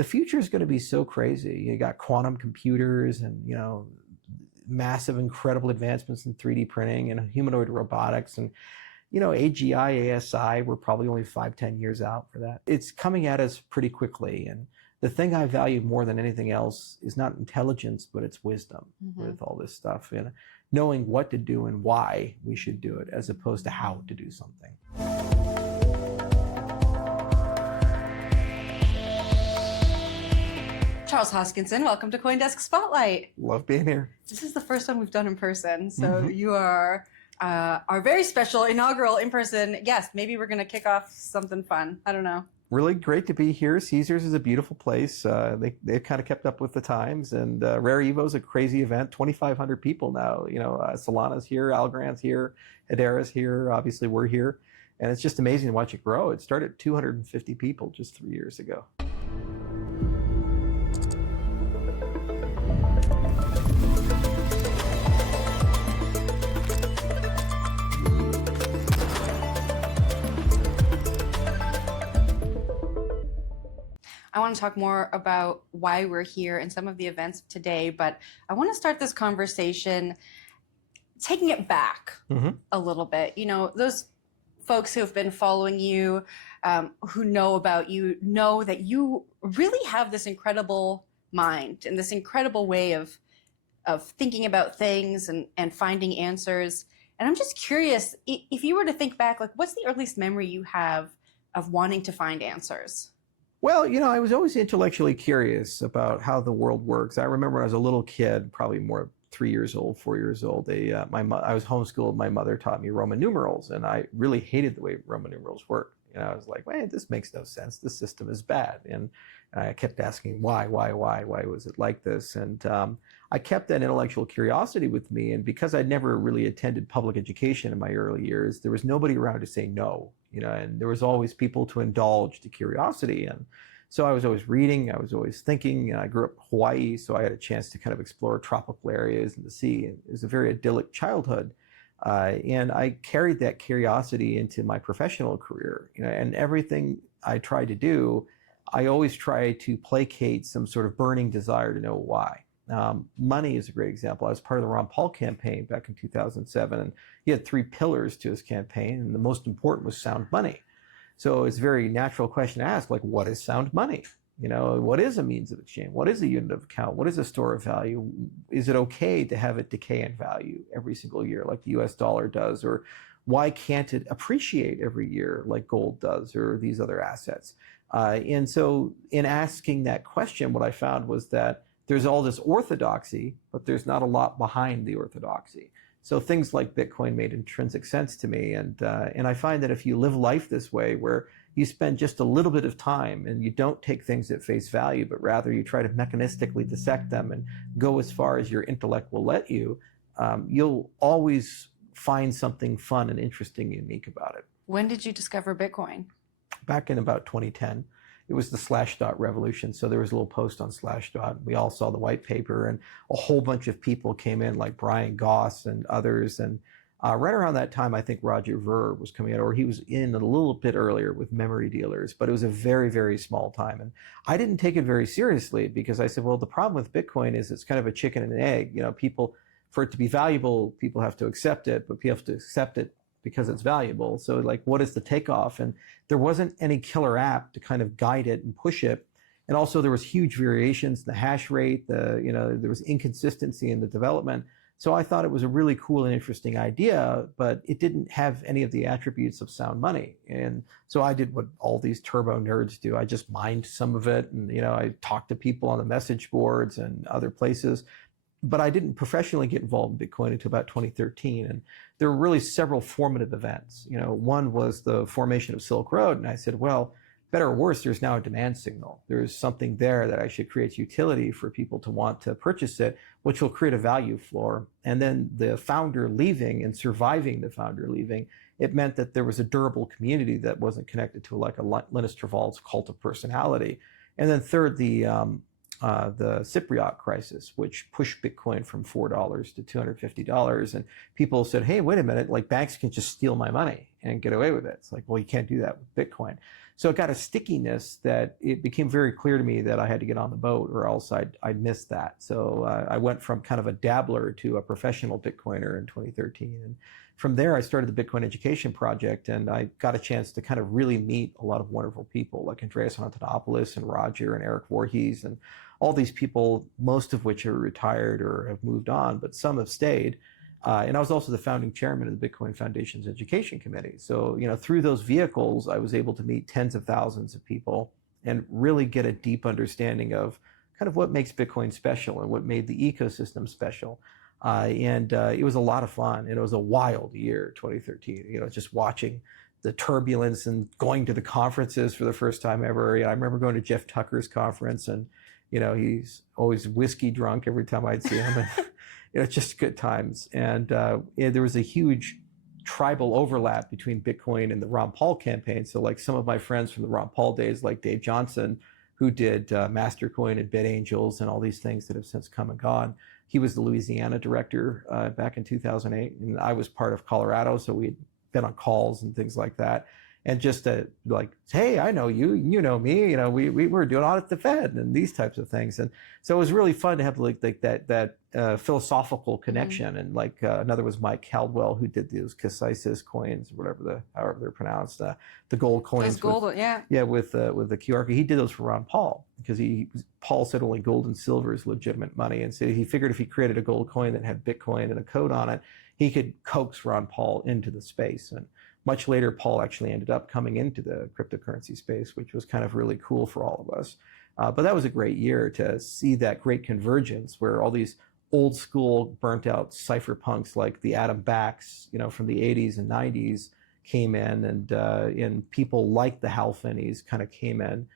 the future is going to be so crazy. You got quantum computers and, massive, incredible advancements in 3D printing and humanoid robotics and, AGI, ASI, we're probably only 5-10 years out for that. It's coming at us pretty quickly. And the thing I value more than anything else is not intelligence, but it's wisdom with all this stuff. And knowing what to do and why we should do it as opposed to how to do something. Charles Hoskinson, welcome to CoinDesk Spotlight. Love being here. This is the first one we've done in person, so you are our very special inaugural in-person guest. Maybe we're going to kick off something fun. I don't know. Really great to be here. Caesars is a beautiful place. They've kind of kept up with the times, and Rare Evo's a crazy event. 2,500 people now. Solana's here, Algorand's here, Hedera's here. Obviously, we're here, and it's just amazing to watch it grow. It started at 250 people just 3 years ago. I want to talk more about why we're here and some of the events today, but I want to start this conversation taking it back a little bit. Those folks who have been following you, who know about you, know that you really have this incredible mind and this incredible way of thinking about things and finding answers. And I'm just curious, if you were to think back, what's the earliest memory you have of wanting to find answers? Well, I was always intellectually curious about how the world works. I remember when I was a little kid, probably more 3 years old, 4 years old, I was homeschooled. My mother taught me Roman numerals, and I really hated the way Roman numerals work. I was like, wait, this makes no sense. This system is bad. And I kept asking, why was it like this? And I kept that intellectual curiosity with me. And because I'd never really attended public education in my early years, there was nobody around to say no, and there was always people to indulge the curiosity. And so I was always reading, I was always thinking. I grew up in Hawaii, so I had a chance to kind of explore tropical areas and the sea. And it was a very idyllic childhood. And I carried that curiosity into my professional career, and everything I tried to do, I always try to placate some sort of burning desire to know why. Money is a great example. I was part of the Ron Paul campaign back in 2007, and he had 3 pillars to his campaign, and the most important was sound money. So it's a very natural question to ask, what is sound money? What is a means of exchange? What is a unit of account? What is a store of value? Is it okay to have it decay in value every single year like the US dollar does? Or why can't it appreciate every year like gold does or these other assets? And so in asking that question, what I found was that there's all this orthodoxy, but there's not a lot behind the orthodoxy. So things like Bitcoin made intrinsic sense to me. And I find that if you live life this way, where you spend just a little bit of time and you don't take things at face value, but rather you try to mechanistically dissect them and go as far as your intellect will let you, you'll always find something fun and interesting and unique about it. When did you discover Bitcoin? Back in about 2010. It was the Slashdot revolution. So there was a little post on Slashdot. We all saw the white paper, and a whole bunch of people came in, like Brian Goss and others. And right around that time, I think Roger Ver was coming out, or he was in a little bit earlier with memory dealers, but it was a very, very small time. And I didn't take it very seriously because I said, well, the problem with Bitcoin is it's kind of a chicken and an egg. People, for it to be valuable, people have to accept it, but people have to accept it because it's valuable. So what is the takeoff? And there wasn't any killer app to kind of guide it and push it. And also there was huge variations in the hash rate, there was inconsistency in the development. So I thought it was a really cool and interesting idea, but it didn't have any of the attributes of sound money. And so I did what all these turbo nerds do. I just mined some of it, and I talked to people on the message boards and other places. But I didn't professionally get involved in Bitcoin until about 2013. And there were really several formative events. One was the formation of Silk Road. And I said, well, better or worse, there's now a demand signal. There's something there that I should create utility for people to want to purchase it, which will create a value floor. And then the founder leaving and surviving the founder leaving, it meant that there was a durable community that wasn't connected to like a Linus Torvalds cult of personality. And then third, the Cypriot crisis, which pushed Bitcoin from $4 to $250. And people said, hey, wait a minute, banks can just steal my money and get away with it. It's like, well, you can't do that with Bitcoin. So it got a stickiness that it became very clear to me that I had to get on the boat or else I'd miss that. So I went from kind of a dabbler to a professional Bitcoiner in 2013. And from there, I started the Bitcoin Education Project, and I got a chance to kind of really meet a lot of wonderful people like Andreas Antonopoulos and Roger and Eric Voorhees and all these people, most of which are retired or have moved on, but some have stayed. And I was also the founding chairman of the Bitcoin Foundation's Education Committee. So, through those vehicles, I was able to meet tens of thousands of people and really get a deep understanding of kind of what makes Bitcoin special and what made the ecosystem special. And it was a lot of fun. And it was a wild year, 2013, just watching the turbulence and going to the conferences for the first time ever. I remember going to Jeff Tucker's conference, and, he's always whiskey drunk every time I'd see him. And, just good times. And there was a huge tribal overlap between Bitcoin and the Ron Paul campaign. So like some of my friends from the Ron Paul days, like Dave Johnson, who did Mastercoin and BitAngels and all these things that have since come and gone. He was the Louisiana director back in 2008. And I was part of Colorado. So we'd been on calls and things like that. And just like, hey, I know you, you know me, we were doing audit the Fed and these types of things. And so it was really fun to have like that philosophical connection. And like another was Mike Caldwell, who did those Casisis coins, however they're pronounced, the gold coins. Gold, with the QR code. He did those for Ron Paul because Paul said only gold and silver is legitimate money. And so he figured if he created a gold coin that had Bitcoin and a code on it, he could coax Ron Paul into the space. And much later, Paul actually ended up coming into the cryptocurrency space, which was kind of really cool for all of us. But that was a great year to see that great convergence where all these old school burnt out cypherpunks like the Adam Backs, from the 80s and 90s came in, and people like the Hal Finney's kind of came in.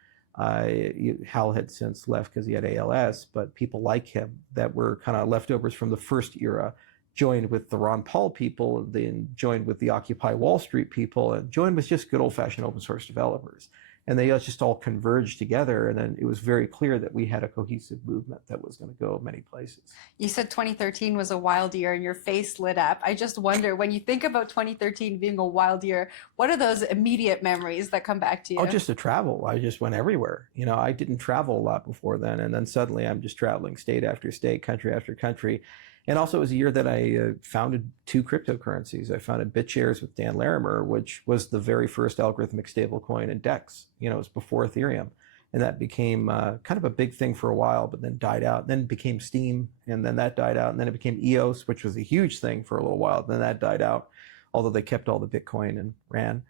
Hal had since left because he had ALS, but people like him that were kind of leftovers from the first era joined with the Ron Paul people, and then joined with the Occupy Wall Street people, and joined with just good old-fashioned open source developers. And they just all converged together, and then it was very clear that we had a cohesive movement that was going to go many places. You said 2013 was a wild year, and your face lit up. I just wonder, when you think about 2013 being a wild year, what are those immediate memories that come back to you? Oh, just to travel. I just went everywhere. I didn't travel a lot before then, and then suddenly I'm just traveling state after state, country after country. And also it was a year that I founded two cryptocurrencies. I founded BitShares with Dan Larimer, which was the very first algorithmic stablecoin in DEX. It was before Ethereum. And that became kind of a big thing for a while, but then died out. Then it became Steam, and then that died out. And then it became EOS, which was a huge thing for a little while. Then that died out, although they kept all the Bitcoin and ran.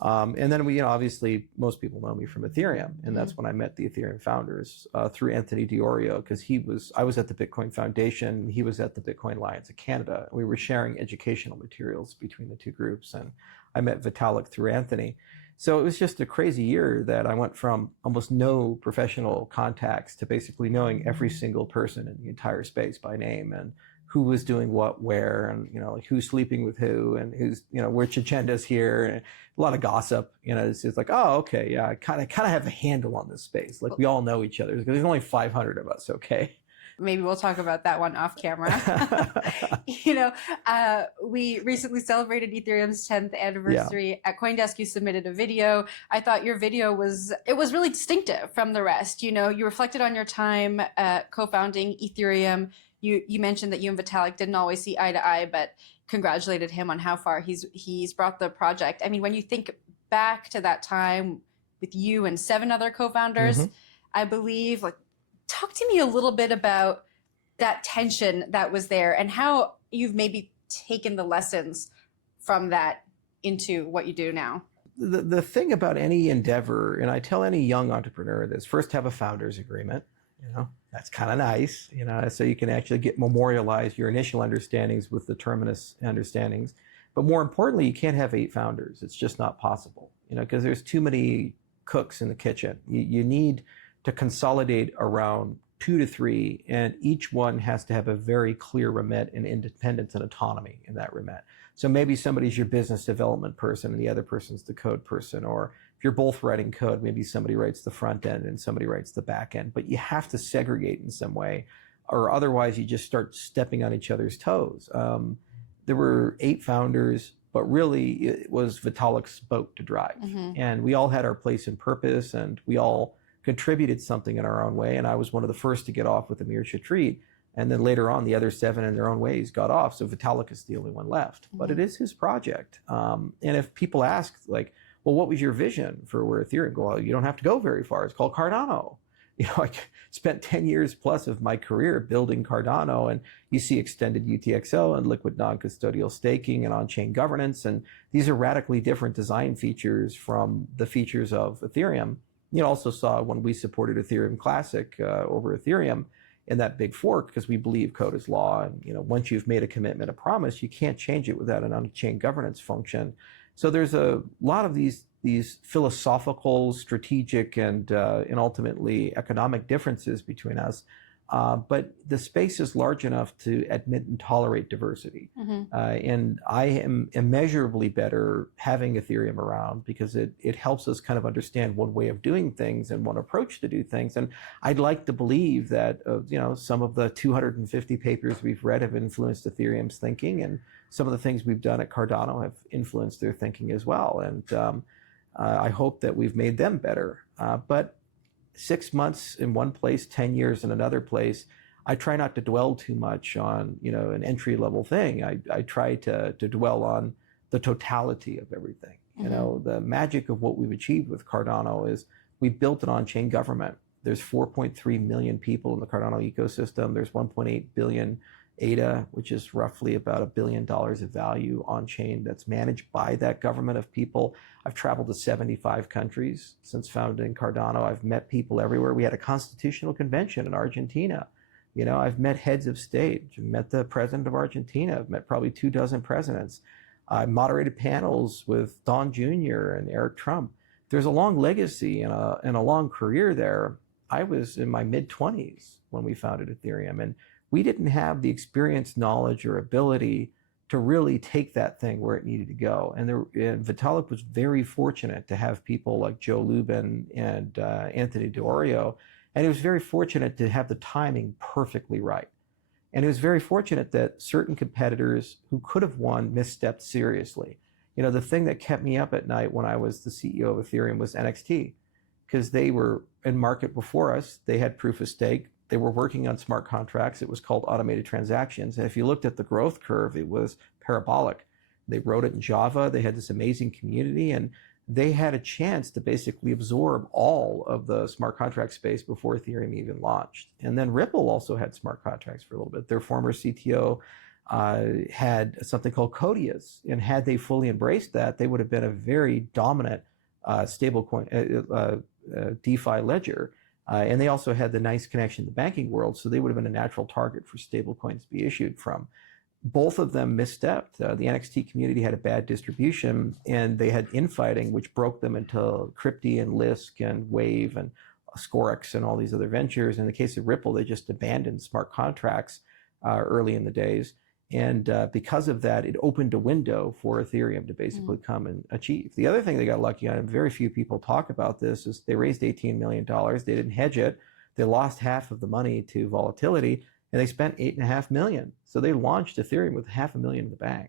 And then obviously most people know me from Ethereum, and that's when I met the Ethereum founders through Anthony Diorio, because I was at the Bitcoin Foundation, he was at the Bitcoin Alliance of Canada. We were sharing educational materials between the two groups, and I met Vitalik through Anthony. So it was just a crazy year that I went from almost no professional contacts to basically knowing every single person in the entire space by name, and who was doing what where, and like who's sleeping with who, and who's which agenda's here, and a lot of gossip. It's like, oh, okay, yeah, I kind of have a handle on this space. Like we all know each other because there's only 500 of us. Okay. Maybe we'll talk about that one off camera. We recently celebrated Ethereum's 10th anniversary. Yeah. At CoinDesk, you submitted a video. I thought your video was really distinctive from the rest. You reflected on your time co-founding Ethereum. You mentioned that you and Vitalik didn't always see eye to eye, but congratulated him on how far he's brought the project. I mean, when you think back to that time with you and 7 other co-founders, I believe, talk to me a little bit about that tension that was there and how you've maybe taken the lessons from that into what you do now. The thing about any endeavor, and I tell any young entrepreneur this, first have a founder's agreement. That's kind of nice, so you can actually memorialize your initial understandings with the terminus understandings. But more importantly, you can't have 8 founders. It's just not possible, because there's too many cooks in the kitchen. You need to consolidate around 2 to 3, and each one has to have a very clear remit and independence and autonomy in that remit. So maybe somebody's your business development person and the other person's the code person, or if you're both writing code, maybe somebody writes the front end and somebody writes the back end, but you have to segregate in some way, or otherwise you just start stepping on each other's toes. There were 8 founders. but really it was Vitalik's boat to drive. And we all had our place and purpose, and we all contributed something in our own way. And I was one of the first to get off with Amir Shatrid. And then later on, the other 7 in their own ways got off. So Vitalik is the only one left. But it is his project. And if people ask, like, well, what was your vision for where Ethereum go? Well, you don't have to go very far. It's called Cardano. You know, I spent 10 years plus of my career building Cardano, and you see extended UTXO and liquid non-custodial staking and on-chain governance. And these are radically different design features from the features of Ethereum. You also saw when we supported Ethereum Classic over Ethereum in that big fork, because we believe code is law. And, you know, once you've made a commitment, a promise, you can't change it without an on-chain governance function. So there's a lot of these philosophical, strategic, and ultimately economic differences between us. But the space is large enough to admit and tolerate diversity. And I am immeasurably better having Ethereum around, because it helps us kind of understand one way of doing things and one approach to do things. And I'd like to believe that you know, some of the 250 papers we've read have influenced Ethereum's thinking, and some of the things we've done at Cardano have influenced their thinking as well. And I hope that we've made them better. But 6 months in one place, 10 years in another place, I try not to dwell too much on, you know, an entry-level thing. I try to dwell on the totality of everything. You know, the magic of what we've achieved with Cardano is we built an on-chain government. There's 4.3 million people in the Cardano ecosystem. There's 1.8 billion ADA, which is roughly about $1 billion of value on chain that's managed by that government of people. I've traveled to 75 countries since founding Cardano. I've met people everywhere. We had a constitutional convention in Argentina. You know, I've met heads of state. I've met the president of Argentina. I've met probably 24 presidents. I moderated panels with Don Jr. and Eric Trump. There's a long legacy and a long career there. I was in my mid-20s when we founded Ethereum, and we didn't have the experience, knowledge, or ability to really take that thing where it needed to go. And Vitalik was very fortunate to have people like Joe Lubin and Anthony D'Orio, and he was very fortunate to have the timing perfectly right. And he was very fortunate that certain competitors who could have won misstepped seriously. You know, the thing that kept me up at night when I was the CEO of Ethereum was NXT, because they were in market before us. They had proof of stake. They were working on smart contracts. It was called automated transactions. And if you looked at the growth curve, it was parabolic. They wrote it in Java. They had this amazing community, and they had a chance to basically absorb all of the smart contract space before Ethereum even launched. And then Ripple also had smart contracts for a little bit. Their former CTO had something called Codius. And had they fully embraced that, they would have been a very dominant stablecoin DeFi ledger. And they also had the nice connection to the banking world, so they would have been a natural target for stablecoins to be issued from. Both of them misstepped. The NXT community had a bad distribution, and they had infighting, which broke them into Crypti and Lisk and Wave and Scorex and all these other ventures. In the case of Ripple, they just abandoned smart contracts early in the days. And because of that, it opened a window for Ethereum to basically come and achieve. The other thing they got lucky on, and very few people talk about this, is they raised $18 million. They didn't hedge it. They lost half of the money to volatility, and they spent $8.5 million. So they launched Ethereum with $500,000 in the bank.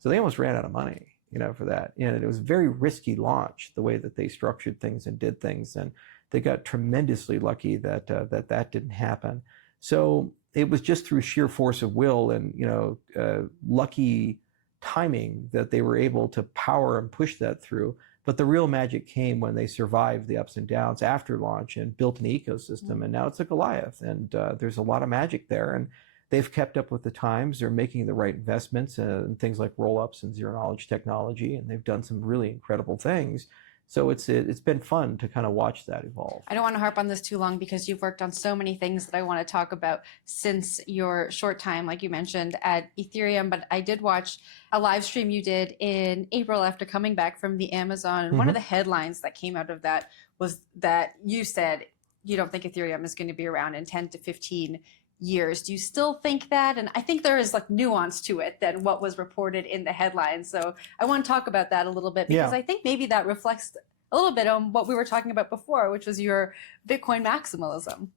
So they almost ran out of money, you know, for that. And it was a very risky launch, the way that they structured things and did things. And they got tremendously lucky that that didn't happen. So it was just through sheer force of will and, you know, lucky timing that they were able to power and push that through. But the real magic came when they survived the ups and downs after launch and built an ecosystem. And now it's a Goliath, and there's a lot of magic there. And they've kept up with the times. They're making the right investments in things like roll-ups and zero-knowledge technology, and they've done some really incredible things. So it's been fun to kind of watch that evolve. I don't want to harp on this too long, because you've worked on so many things that I want to talk about since your short time, like you mentioned, at Ethereum. But I did watch a live stream you did in April after coming back from the Amazon. And one of the headlines that came out of that was that you said you don't think Ethereum is going to be around in 10 to 15 years. Do you still think that? And I think there is like nuance to it than what was reported in the headlines. So I want to talk about that a little bit, because I think maybe that reflects a little bit on what we were talking about before, which was your Bitcoin maximalism.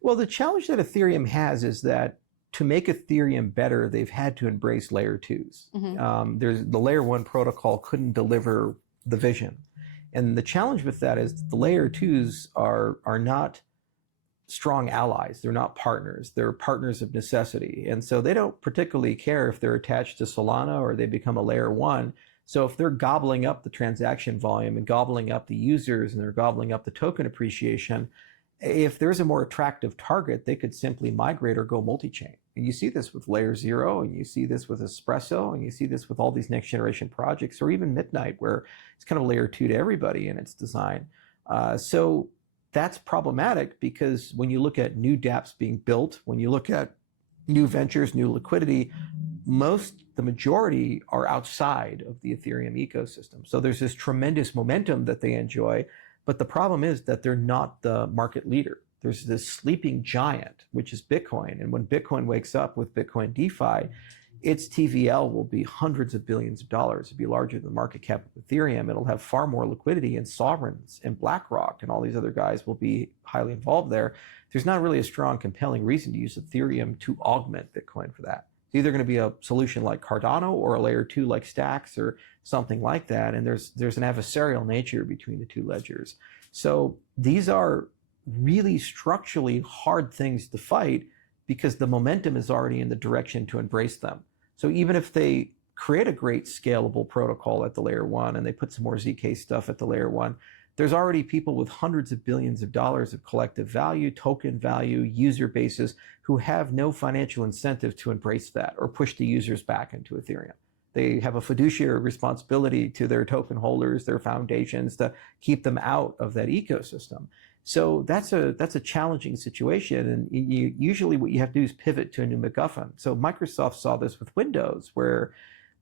Well, the challenge that Ethereum has is that to make Ethereum better, they've had to embrace layer twos. There's the layer one protocol couldn't deliver the vision. And the challenge with that is the layer twos are not strong allies. They're not partners. They're partners of necessity. And so they don't particularly care if they're attached to Solana or they become a layer one. So if they're gobbling up the transaction volume and gobbling up the users and they're gobbling up the token appreciation, if there's a more attractive target, they could simply migrate or go multi-chain. And you see this with Layer 0, and you see this with Espresso, and you see this with all these next generation projects, or even Midnight, where it's kind of Layer 2 to everybody in its design. So that's problematic because when you look at new dApps being built, when you look at new ventures, new liquidity, the majority are outside of the Ethereum ecosystem. So there's this tremendous momentum that they enjoy, but the problem is that they're not the market leader. There's this sleeping giant, which is Bitcoin. And when Bitcoin wakes up with Bitcoin DeFi, its TVL will be hundreds of billions of dollars. It'll be larger than the market cap of Ethereum. It'll have far more liquidity, and sovereigns and BlackRock and all these other guys will be highly involved there. There's not really a strong, compelling reason to use Ethereum to augment Bitcoin for that. It's either going to be a solution like Cardano or a layer 2 like Stacks or something like that. And there's an adversarial nature between the two ledgers. So these are really structurally hard things to fight because the momentum is already in the direction to embrace them. So even if they create a great scalable protocol at the layer 1 and they put some more ZK stuff at the layer 1, there's already people with hundreds of billions of dollars of collective value, token value, user bases who have no financial incentive to embrace that or push the users back into Ethereum. They have a fiduciary responsibility to their token holders, their foundations, to keep them out of that ecosystem. So that's a challenging situation, and usually what you have to do is pivot to a new MacGuffin. So Microsoft saw this with Windows, where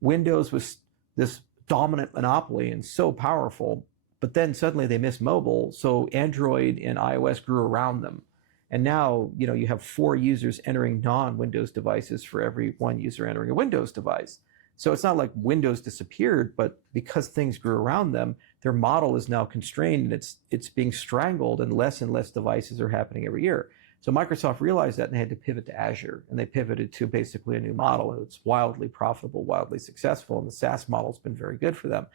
Windows was this dominant monopoly and so powerful, but then suddenly they missed mobile, so Android and iOS grew around them. And now, you have 4 users entering non-Windows devices for every 1 user entering a Windows device. So it's not like Windows disappeared, but because things grew around them, their model is now constrained and it's being strangled, and less devices are happening every year. So Microsoft realized that and they had to pivot to Azure, and they pivoted to basically a new model. It's wildly profitable, wildly successful, and the SaaS model's been very good for them.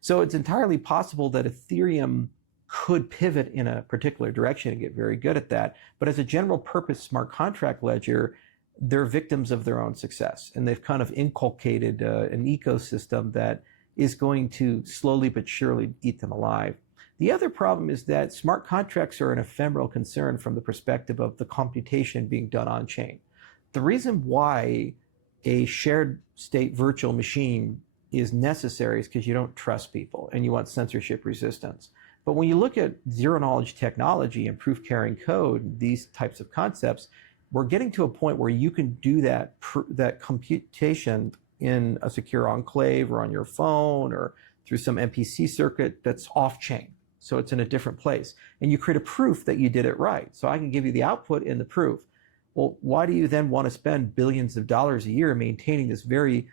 So it's entirely possible that Ethereum could pivot in a particular direction and get very good at that. But as a general purpose smart contract ledger, they're victims of their own success, and they've kind of inculcated an ecosystem that is going to slowly but surely eat them alive. The other problem is that smart contracts are an ephemeral concern from the perspective of the computation being done on chain. The reason why a shared state virtual machine is necessary is because you don't trust people and you want censorship resistance. But when you look at zero knowledge technology and proof carrying code, these types of concepts, we're getting to a point where you can do that computation in a secure enclave or on your phone or through some MPC circuit that's off-chain. So it's in a different place. And you create a proof that you did it right. So I can give you the output and the proof. Well, why do you then want to spend billions of dollars a year maintaining this very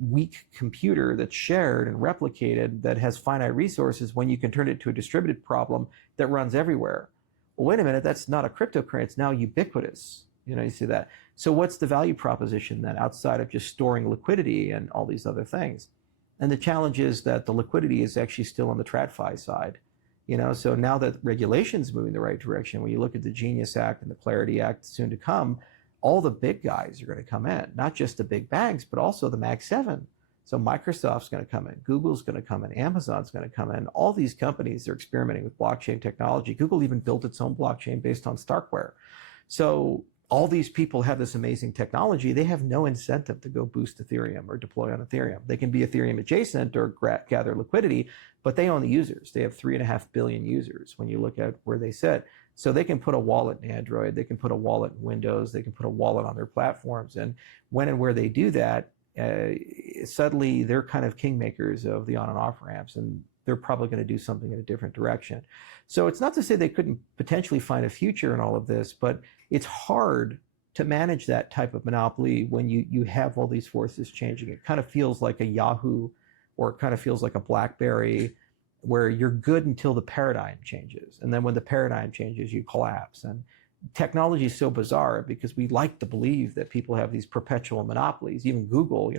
weak computer that's shared and replicated that has finite resources when you can turn it to a distributed problem that runs everywhere? Well, wait a minute, that's not a cryptocurrency, it's now ubiquitous. You see that. So what's the value proposition then outside of just storing liquidity and all these other things? And the challenge is that the liquidity is actually still on the TradFi side. So now that regulation's moving the right direction, when you look at the Genius Act and the Clarity Act soon to come, all the big guys are going to come in, not just the big banks, but also the Mag 7. So Microsoft's going to come in, Google's going to come in, Amazon's going to come in. All these companies are experimenting with blockchain technology. Google even built its own blockchain based on Starkware. So all these people have this amazing technology. They have no incentive to go boost Ethereum or deploy on Ethereum. They can be Ethereum adjacent or gather liquidity, but they own the users. They have 3.5 billion users when you look at where they sit. So they can put a wallet in Android, they can put a wallet in Windows, they can put a wallet on their platforms. And when and where they do that, suddenly they're kind of kingmakers of the on and off ramps, and they're probably going to do something in a different direction. So it's not to say they couldn't potentially find a future in all of this, but it's hard to manage that type of monopoly when you have all these forces changing. It kind of feels like a Yahoo, or it kind of feels like a BlackBerry, where you're good until the paradigm changes. And then when the paradigm changes, you collapse. And technology is so bizarre because we like to believe that people have these perpetual monopolies. Even Google,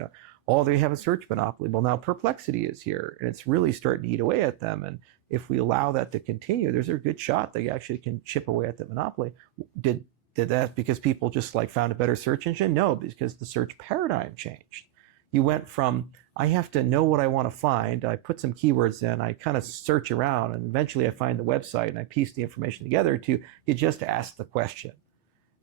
oh, they have a search monopoly. Well, now Perplexity is here, and it's really starting to eat away at them. And if we allow that to continue, there's a good shot they actually can chip away at the monopoly. Did that because people just found a better search engine? No, because the search paradigm changed. You went from, I have to know what I want to find, I put some keywords in, I kind of search around, and eventually I find the website and I piece the information together, to you just ask the question.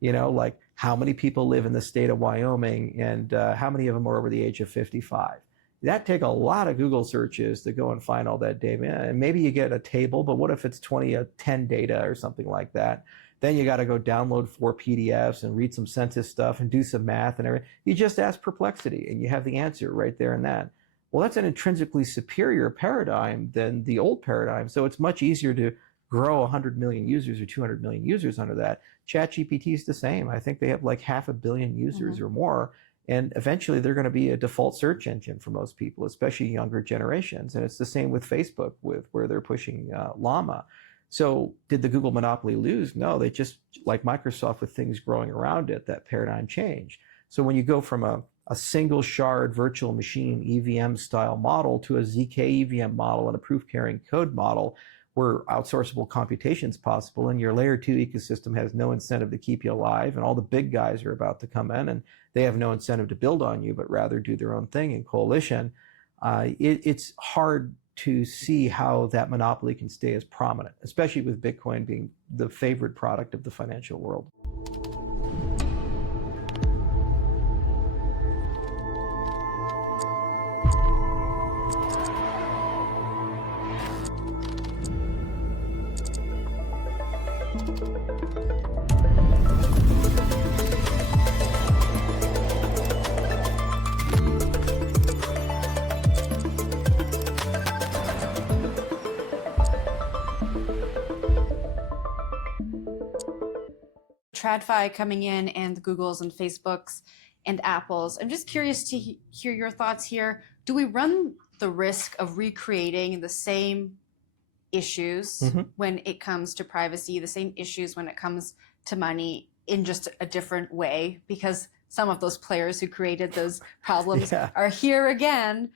Like, how many people live in the state of Wyoming, and how many of them are over the age of 55? That take a lot of Google searches to go and find all that data. And maybe you get a table, but what if it's 2010 data or something like that? Then you got to go download 4 PDFs and read some census stuff and do some math and everything. You just ask Perplexity and you have the answer right there and that. Well, that's an intrinsically superior paradigm than the old paradigm. So it's much easier to grow 100 million users or 200 million users under that. ChatGPT is the same. I think they have like 500 million users or more. And eventually they're going to be a default search engine for most people, especially younger generations. And it's the same with Facebook, with where they're pushing Llama. So did the Google monopoly lose? No, they just, like Microsoft with things growing around it, that paradigm changed. So when you go from a single shard virtual machine EVM style model to a ZK EVM model and a proof carrying code model, where outsourceable computation is possible, and your layer 2 ecosystem has no incentive to keep you alive, and all the big guys are about to come in and they have no incentive to build on you, but rather do their own thing in coalition, it's hard to see how that monopoly can stay as prominent, especially with Bitcoin being the favorite product of the financial world. TradFi coming in, and the Googles and Facebooks and Apples. I'm just curious to hear your thoughts here. Do we run the risk of recreating the same issues when it comes to privacy, the same issues when it comes to money, in just a different way? Because some of those players who created those problems are here again,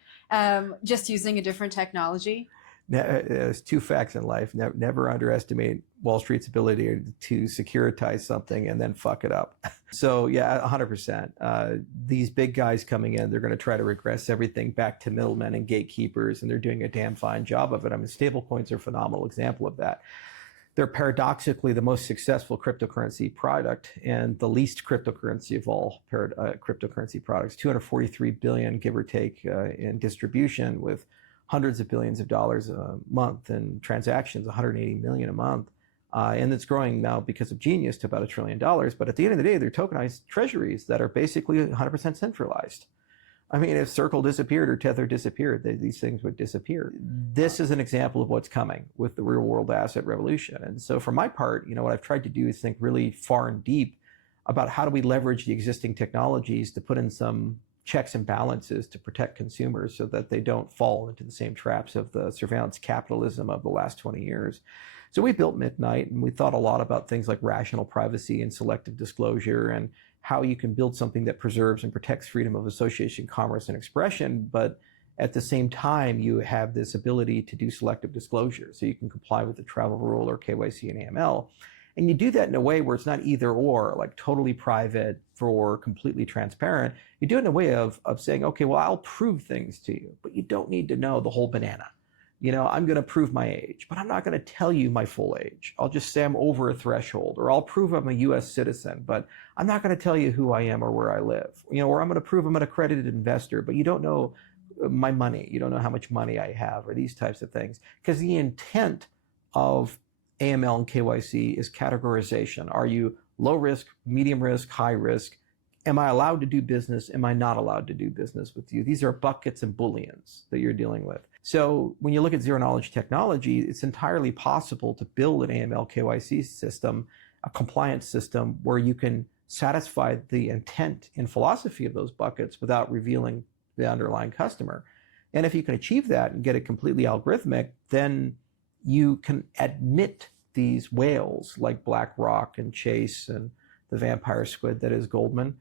just using a different technology. There's 2 facts in life. Never underestimate Wall Street's ability to securitize something and then fuck it up. So yeah, 100%. These big guys coming in, they're going to try to regress everything back to middlemen and gatekeepers, and they're doing a damn fine job of it. I mean, stablecoins are a phenomenal example of that. They're paradoxically the most successful cryptocurrency product and the least cryptocurrency of all cryptocurrency products. 243 billion, give or take, in distribution, with hundreds of billions of dollars a month in transactions, 180 million a month. And it's growing now because of Genius to about $1 trillion. But at the end of the day, they're tokenized treasuries that are basically 100% centralized. I mean, if Circle disappeared or Tether disappeared, these things would disappear. This is an example of what's coming with the real world asset revolution. And so for my part, what I've tried to do is think really far and deep about how do we leverage the existing technologies to put in some checks and balances to protect consumers so that they don't fall into the same traps of the surveillance capitalism of the last 20 years. So we built Midnight, and we thought a lot about things like rational privacy and selective disclosure, and how you can build something that preserves and protects freedom of association, commerce, and expression, but at the same time, you have this ability to do selective disclosure. So you can comply with the travel rule or KYC and AML. And you do that in a way where it's not either or, like totally private or completely transparent. You do it in a way of saying, okay, well, I'll prove things to you, but you don't need to know the whole banana. I'm going to prove my age, but I'm not going to tell you my full age. I'll just say I'm over a threshold, or I'll prove I'm a US citizen, but I'm not going to tell you who I am or where I live. Or I'm going to prove I'm an accredited investor, but you don't know my money. You don't know how much money I have, or these types of things. Because the intent of AML and KYC is categorization. Are you low risk, medium risk, high risk? Am I allowed to do business? Am I not allowed to do business with you? These are buckets and booleans that you're dealing with. So when you look at zero knowledge technology, it's entirely possible to build an AML KYC system, a compliance system, where you can satisfy the intent and philosophy of those buckets without revealing the underlying customer. And if you can achieve that and get it completely algorithmic, then you can admit these whales like BlackRock and Chase and the vampire squid that is Goldman.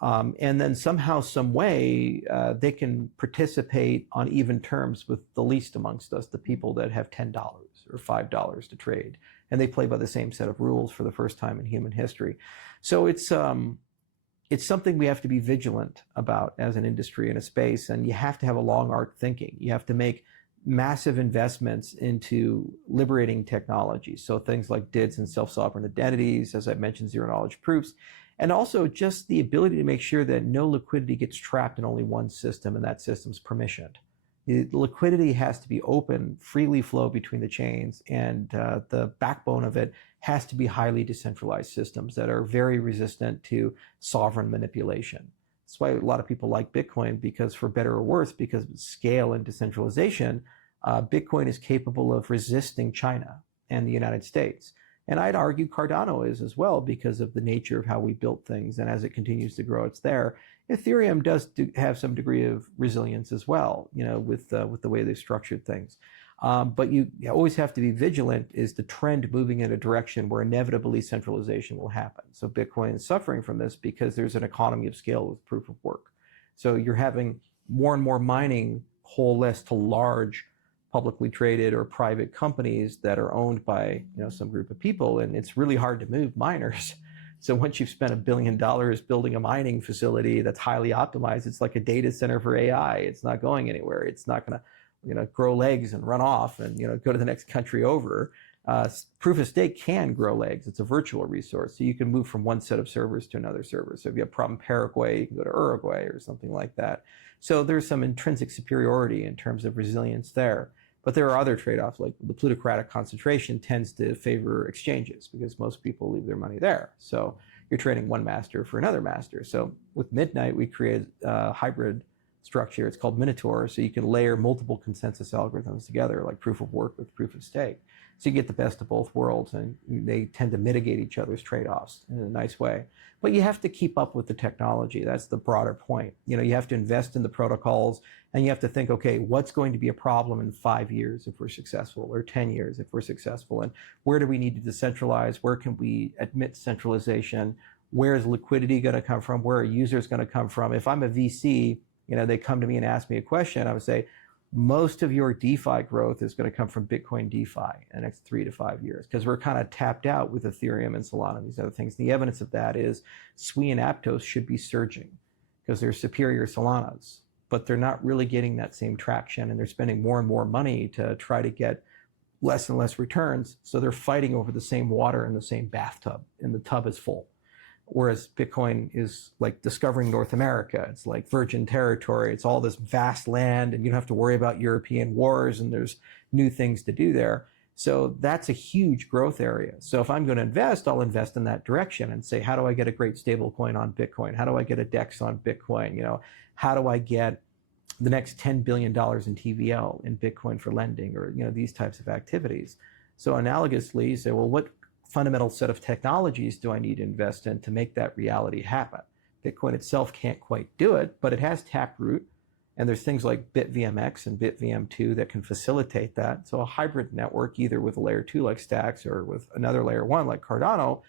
And then somehow, some way, they can participate on even terms with the least amongst us, the people that have $10 or $5 to trade. And they play by the same set of rules for the first time in human history. So it's something we have to be vigilant about as an industry and a space. And you have to have a long arc thinking. You have to make massive investments into liberating technology. So things like DIDs and self-sovereign identities, as I mentioned, zero knowledge proofs, and also just the ability to make sure that no liquidity gets trapped in only one system and that system's permissioned. The liquidity has to be open, freely flow between the chains, and the backbone of it has to be highly decentralized systems that are very resistant to sovereign manipulation. That's why a lot of people like Bitcoin, because for better or worse, because of its scale and decentralization, Bitcoin is capable of resisting China and the United States. And I'd argue Cardano is as well, because of the nature of how we built things. And as it continues to grow, it's there. Ethereum does have some degree of resilience as well, with the way they've structured things. But you always have to be vigilant. Is the trend moving in a direction where inevitably centralization will happen? So Bitcoin is suffering from this because there's an economy of scale with proof of work. So you're having more and more mining coalesce to large publicly traded or private companies that are owned by some group of people, and it's really hard to move miners. So once you've spent $1 billion building a mining facility that's highly optimized, it's like a data center for AI. It's not going anywhere. It's not going to grow legs and run off and go to the next country over. Proof of stake can grow legs. It's a virtual resource, so you can move from one set of servers to another server. So if you have a problem in Paraguay, you can go to Uruguay or something like that. So there's some intrinsic superiority in terms of resilience there. But there are other trade-offs, like the plutocratic concentration tends to favor exchanges because most people leave their money there. So you're trading one master for another master. So with Midnight, we created a hybrid structure. It's called Minotaur. So you can layer multiple consensus algorithms together, like proof of work with proof of stake. So you get the best of both worlds, and they tend to mitigate each other's trade-offs in a nice way. But you have to keep up with the technology. That's the broader point. You have to invest in the protocols, and you have to think, okay, what's going to be a problem in 5 years if we're successful, or 10 years if we're successful, and where do we need to decentralize? Where can we admit centralization? Where is liquidity going to come from? Where are users going to come from? If I'm a VC, they come to me and ask me a question, I would say, most of your DeFi growth is going to come from Bitcoin DeFi in the next 3 to 5 years, because we're kind of tapped out with Ethereum and Solana and these other things. The evidence of that is SWI and Aptos should be surging because they're superior Solanas, but they're not really getting that same traction, and they're spending more and more money to try to get less and less returns. So they're fighting over the same water in the same bathtub, and the tub is full. Whereas Bitcoin is like discovering North America. It's like virgin territory. It's all this vast land, and you don't have to worry about European wars, and there's new things to do there. So that's a huge growth area. So if I'm going to invest, I'll invest in that direction and say, how do I get a great stable coin on Bitcoin? How do I get a DEX on Bitcoin? How do I get the next $10 billion in TVL in Bitcoin for lending, or these types of activities? So analogously, you say, well, what fundamental set of technologies do I need to invest in to make that reality happen? Bitcoin itself can't quite do it, but it has Taproot, and there's things like BitVMX and BitVM2 that can facilitate that. So a hybrid network, either with a layer 2 like Stacks or with another layer 1 like Cardano,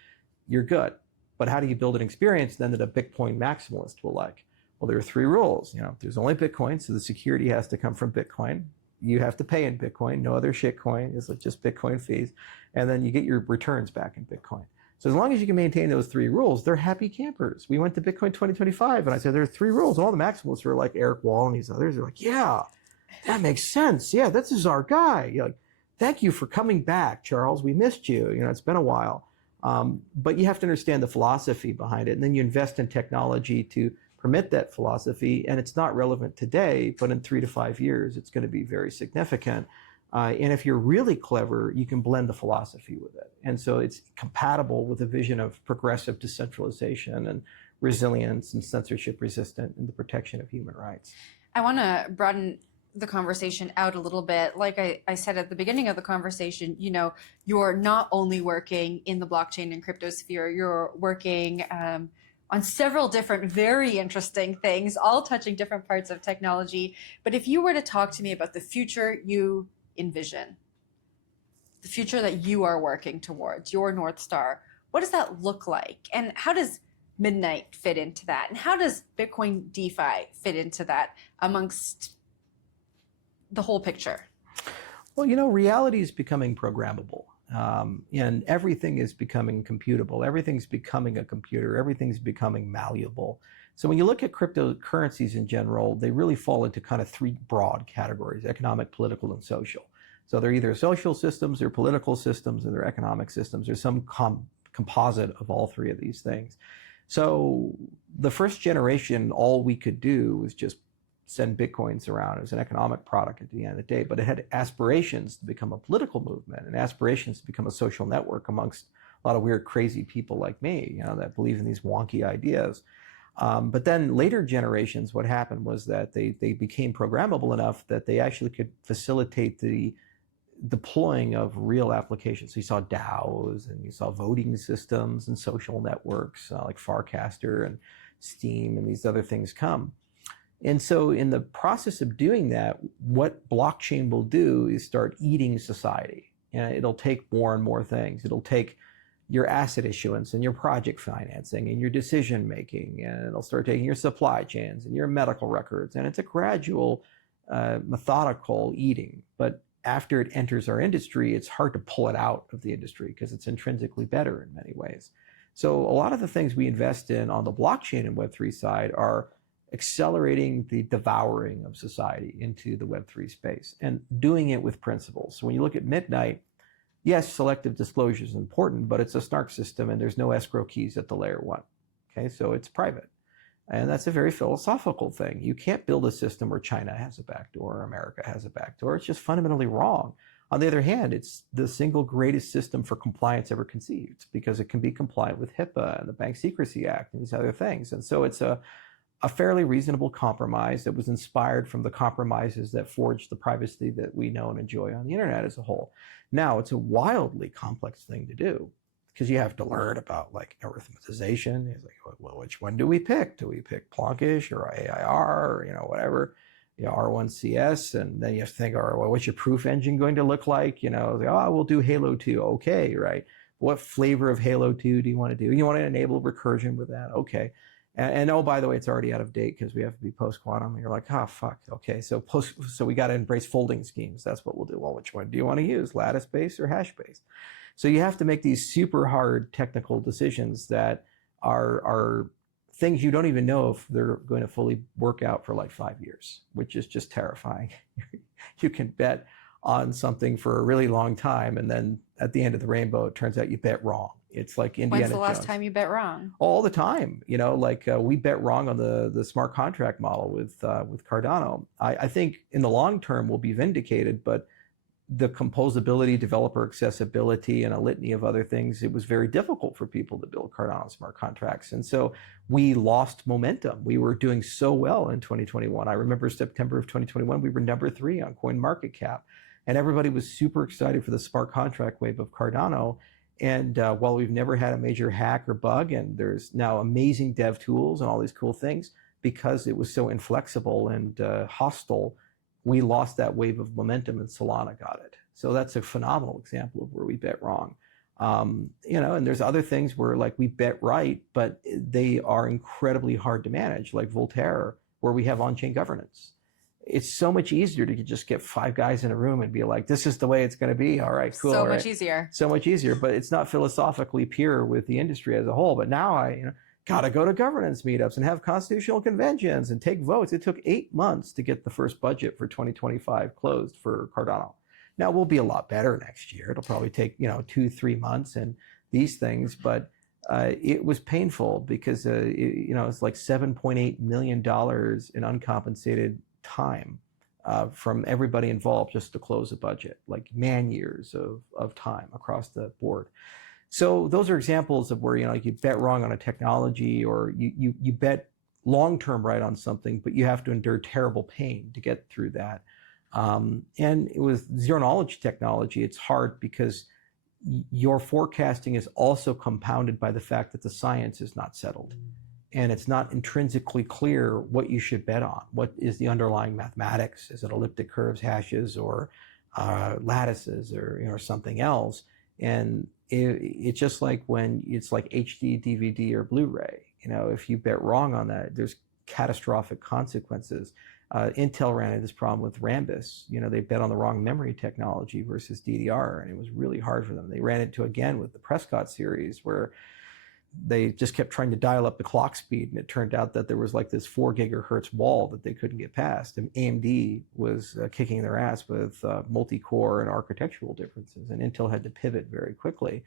you're good. But how do you build an experience then that a Bitcoin maximalist will like? Well, there are 3 rules. There's only Bitcoin, so the security has to come from Bitcoin. You have to pay in Bitcoin, no other shitcoin. It's just Bitcoin fees. And then you get your returns back in Bitcoin. So as long as you can maintain those 3 rules, they're happy campers. We went to Bitcoin 2025, and I said, there are 3 rules. And all the maximalists are like Eric Wall and these others. They're like, yeah, that makes sense. Yeah, this is our guy. You're like, thank you for coming back, Charles. We missed you. It's been a while. But you have to understand the philosophy behind it. And then you invest in technology to permit that philosophy, and it's not relevant today, but in 3 to 5 years, it's going to be very significant. And if you're really clever, you can blend the philosophy with it. And so it's compatible with a vision of progressive decentralization and resilience and censorship resistant and the protection of human rights. I want to broaden the conversation out a little bit. Like I said at the beginning of the conversation, you're not only working in the blockchain and crypto sphere, you're working on several different very interesting things, all touching different parts of technology. But if you were to talk to me about the future you envision, the future that you are working towards, your North Star, what does that look like? And how does Midnight fit into that? And how does Bitcoin DeFi fit into that amongst the whole picture? Well, reality is becoming programmable. And everything is becoming computable. Everything's becoming a computer. Everything's becoming malleable. So when you look at cryptocurrencies in general, they really fall into kind of three broad categories: economic, political, and social. So they're either social systems, or political systems, or they're economic systems, or some composite of all three of these things. So the first generation, all we could do was just send Bitcoins around. It was an economic product at the end of the day, but it had aspirations to become a political movement and aspirations to become a social network amongst a lot of weird, crazy people like me, that believe in these wonky ideas. But then later generations, what happened was that they became programmable enough that they actually could facilitate the deploying of real applications. So you saw DAOs, and you saw voting systems and social networks like Farcaster and Steam and these other things come. And so in the process of doing that, what blockchain will do is start eating society. And it'll take more and more things. It'll take your asset issuance and your project financing and your decision making, and it'll start taking your supply chains and your medical records. And it's a gradual, methodical eating. But after it enters our industry, it's hard to pull it out of the industry because it's intrinsically better in many ways. So a lot of the things we invest in on the blockchain and Web3 side are accelerating the devouring of society into the Web3 space and doing it with principles. So when you look at Midnight, yes, selective disclosure is important, but it's a snark system and there's no escrow keys at the layer one. Okay, so it's private. And that's a very philosophical thing. You can't build a system where China has a backdoor or America has a backdoor. It's just fundamentally wrong. On the other hand, it's the single greatest system for compliance ever conceived because it can be compliant with HIPAA and the Bank Secrecy Act and these other things. And so it's a fairly reasonable compromise that was inspired from the compromises that forged the privacy that we know and enjoy on the internet as a whole. Now, it's a wildly complex thing to do because you have to learn about like arithmetization. It's like, well, which one do we pick? Do we pick Plonkish or AIR or, whatever, R1CS? And then you have to think, all right, well, what's your proof engine going to look like? Like, oh, we'll do Halo 2. Okay, right. What flavor of Halo 2 do you want to do? You want to enable recursion with that? Okay. And oh, by the way, it's already out of date because we have to be post-quantum. And you're like, oh, fuck. Okay, so we got to embrace folding schemes. That's what we'll do. Well, which one do you want to use, lattice-based or hash-based? So you have to make these super hard technical decisions that are things you don't even know if they're going to fully work out for like 5 years, which is just terrifying. You can bet on something for a really long time, and then at the end of the rainbow, it turns out you bet wrong. It's like Indiana When's the last Jones. time you bet wrong? All the time, we bet wrong on the smart contract model with Cardano. I think in the long term we'll be vindicated, but the composability, developer accessibility, and a litany of other things, it was very difficult for people to build Cardano smart contracts. And so we lost momentum. We were doing so well in 2021. I remember September of 2021, we were number 3 on CoinMarketCap. And everybody was super excited for the smart contract wave of Cardano. And while we've never had a major hack or bug, and there's now amazing dev tools and all these cool things, because it was so inflexible and hostile, we lost that wave of momentum and Solana got it. So that's a phenomenal example of where we bet wrong. And there's other things where like we bet right, but they are incredibly hard to manage, like Voltaire, where we have on-chain governance. It's so much easier to just get 5 guys in a room and be like, this is the way it's going to be. All right, cool. So all right. much easier. So much easier, but it's not philosophically pure with the industry as a whole. But now I got to go to governance meetups and have constitutional conventions and take votes. It took 8 months to get the first budget for 2025 closed for Cardano. Now we'll be a lot better next year. It'll probably take 2-3 months and these things, but it was painful because it's like $7.8 million in uncompensated time from everybody involved just to close a budget, like man years of time across the board. So those are examples of where you bet wrong on a technology, or you bet long-term right on something, but you have to endure terrible pain to get through that. And with zero-knowledge technology, it's hard because your forecasting is also compounded by the fact that the science is not settled. And it's not intrinsically clear what you should bet on. What is the underlying mathematics? Is it elliptic curves, hashes, or lattices or something else. And it's just like when it's like HD, DVD, or Blu-ray. If you bet wrong on that, there's catastrophic consequences. Intel ran into this problem with Rambus. They bet on the wrong memory technology versus DDR, and it was really hard for them. They ran into again with the Prescott series, where they just kept trying to dial up the clock speed, and it turned out that there was like this 4 gigahertz wall that they couldn't get past. And AMD was kicking their ass with multi-core and architectural differences, and Intel had to pivot very quickly.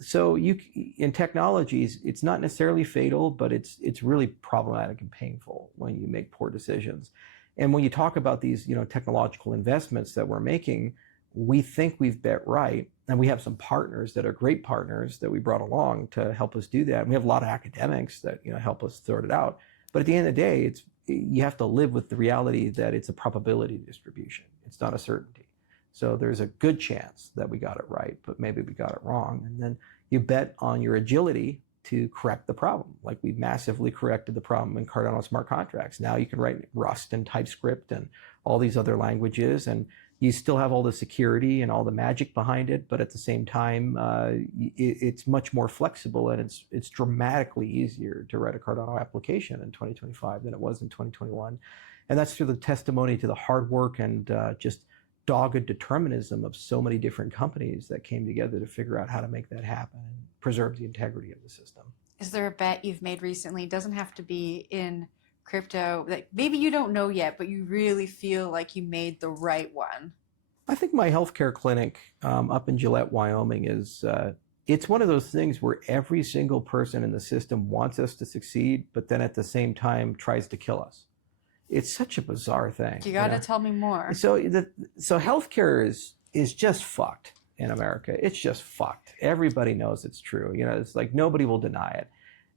So in technologies, it's not necessarily fatal, but it's really problematic and painful when you make poor decisions. And when you talk about these technological investments that we're making, we think we've bet right, and we have some partners that are great partners that we brought along to help us do that. And we have a lot of academics that help us sort it out. But at the end of the day, you have to live with the reality that it's a probability distribution. It's not a certainty. So there's a good chance that we got it right, but maybe we got it wrong. And then you bet on your agility to correct the problem. Like we massively corrected the problem in Cardano smart contracts. Now you can write Rust and TypeScript and all these other languages, and you still have all the security and all the magic behind it, but at the same time, it's much more flexible, and it's dramatically easier to write a Cardano application in 2025 than it was in 2021. And that's through the testimony to the hard work and just dogged determinism of so many different companies that came together to figure out how to make that happen and preserve the integrity of the system. Is there a bet you've made recently? It doesn't have to be in crypto that maybe you don't know yet, but you really feel like you made the right one. I think my healthcare clinic up in Gillette, Wyoming is, it's one of those things where every single person in the system wants us to succeed, but then at the same time tries to kill us. It's such a bizarre thing. You got to tell me more. So healthcare is just fucked in America. It's just fucked. Everybody knows it's true. It's like nobody will deny it.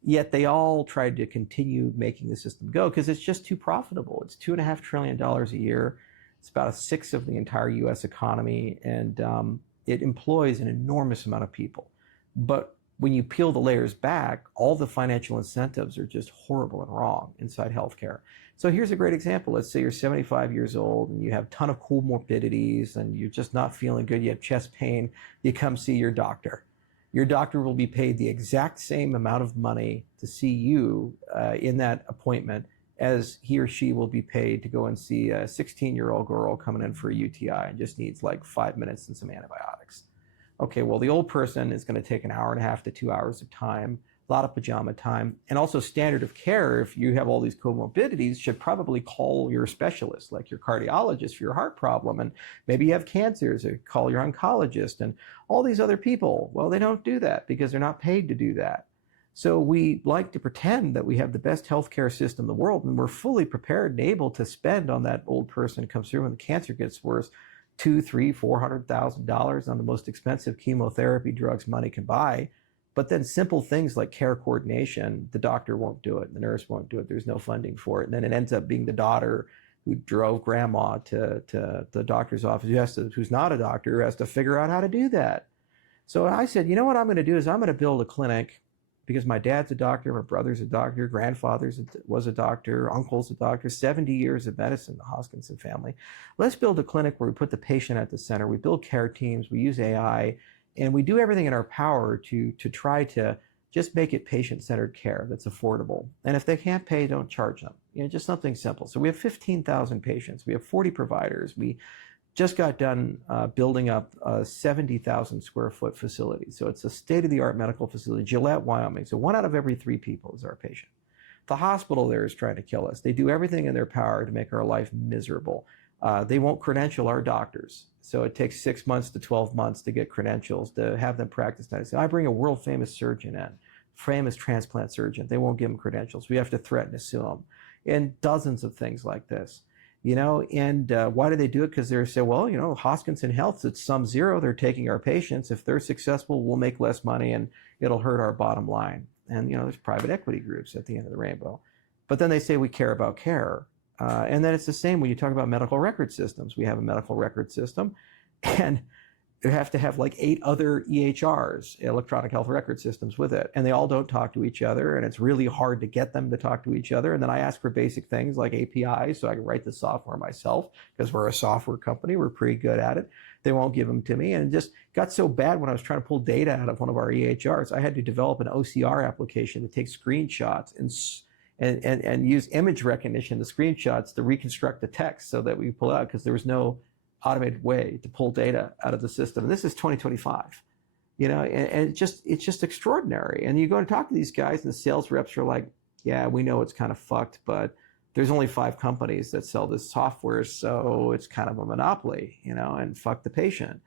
Yet they all tried to continue making the system go because it's just too profitable. It's $2.5 trillion a year. It's about 1/6 of the entire U.S. economy, and it employs an enormous amount of people. But when you peel the layers back, all the financial incentives are just horrible and wrong inside healthcare. So here's a great example. Let's say you're 75 years old and you have a ton of comorbidities and you're just not feeling good. You have chest pain. You come see your doctor. Your doctor will be paid the exact same amount of money to see you in that appointment as he or she will be paid to go and see a 16-year-old girl coming in for a UTI and just needs like 5 minutes and some antibiotics. Okay, well, the old person is going to take 1.5 hours to 2 hours of time, a lot of pajama time, and also standard of care, if you have all these comorbidities, should probably call your specialist, like your cardiologist for your heart problem, and maybe you have cancer, so call your oncologist, and all these other people. Well, they don't do that because they're not paid to do that. So we like to pretend that we have the best healthcare system in the world, and we're fully prepared and able to spend on that old person who comes through when the cancer gets worse, $200,000, $300,000, $400,000 on the most expensive chemotherapy drugs money can buy. But then simple things like care coordination, the doctor won't do it, the nurse won't do it, there's no funding for it. And then it ends up being the daughter who drove grandma to the doctor's office, who's not a doctor, who has to figure out how to do that. So I said, you know what I'm going to do is I'm going to build a clinic, because my dad's a doctor, my brother's a doctor, grandfather was a doctor, uncle's a doctor, 70 years of medicine, the Hoskinson family. Let's build a clinic where we put the patient at the center. We build care teams, we use AI, and we do everything in our power to try to just make it patient-centered care that's affordable. And if they can't pay, don't charge them. Just something simple. So we have 15,000 patients. We have 40 providers. We just got done building up a 70,000 square foot facility. So it's a state-of-the-art medical facility, Gillette, Wyoming. So 1 out of every 3 people is our patient. The hospital there is trying to kill us. They do everything in their power to make our life miserable. They won't credential our doctors. So it takes 6 months to 12 months to get credentials to have them practice medicine. I bring a world-famous surgeon in, famous transplant surgeon. They won't give him credentials. We have to threaten to sue him. And dozens of things like this. And why do they do it? Because they say, well, Hoskinson Health, it's sum zero. They're taking our patients. If they're successful, we'll make less money and it'll hurt our bottom line. And, there's private equity groups at the end of the rainbow. But then they say we care about care. And then it's the same when you talk about medical record systems. We have a medical record system. And you have to have like 8 other EHRs, electronic health record systems, with it. And they all don't talk to each other. And it's really hard to get them to talk to each other. And then I ask for basic things like APIs so I can write the software myself, because we're a software company. We're pretty good at it. They won't give them to me. And it just got so bad when I was trying to pull data out of one of our EHRs, I had to develop an OCR application to take screenshots and use image recognition, the screenshots, to reconstruct the text so that we pull out, because there was no automated way to pull data out of the system. And this is 2025, and it's just extraordinary. And you go and talk to these guys, and the sales reps are like, yeah, we know it's kind of fucked, but there's only 5 companies that sell this software, so it's kind of a monopoly, and fuck the patient.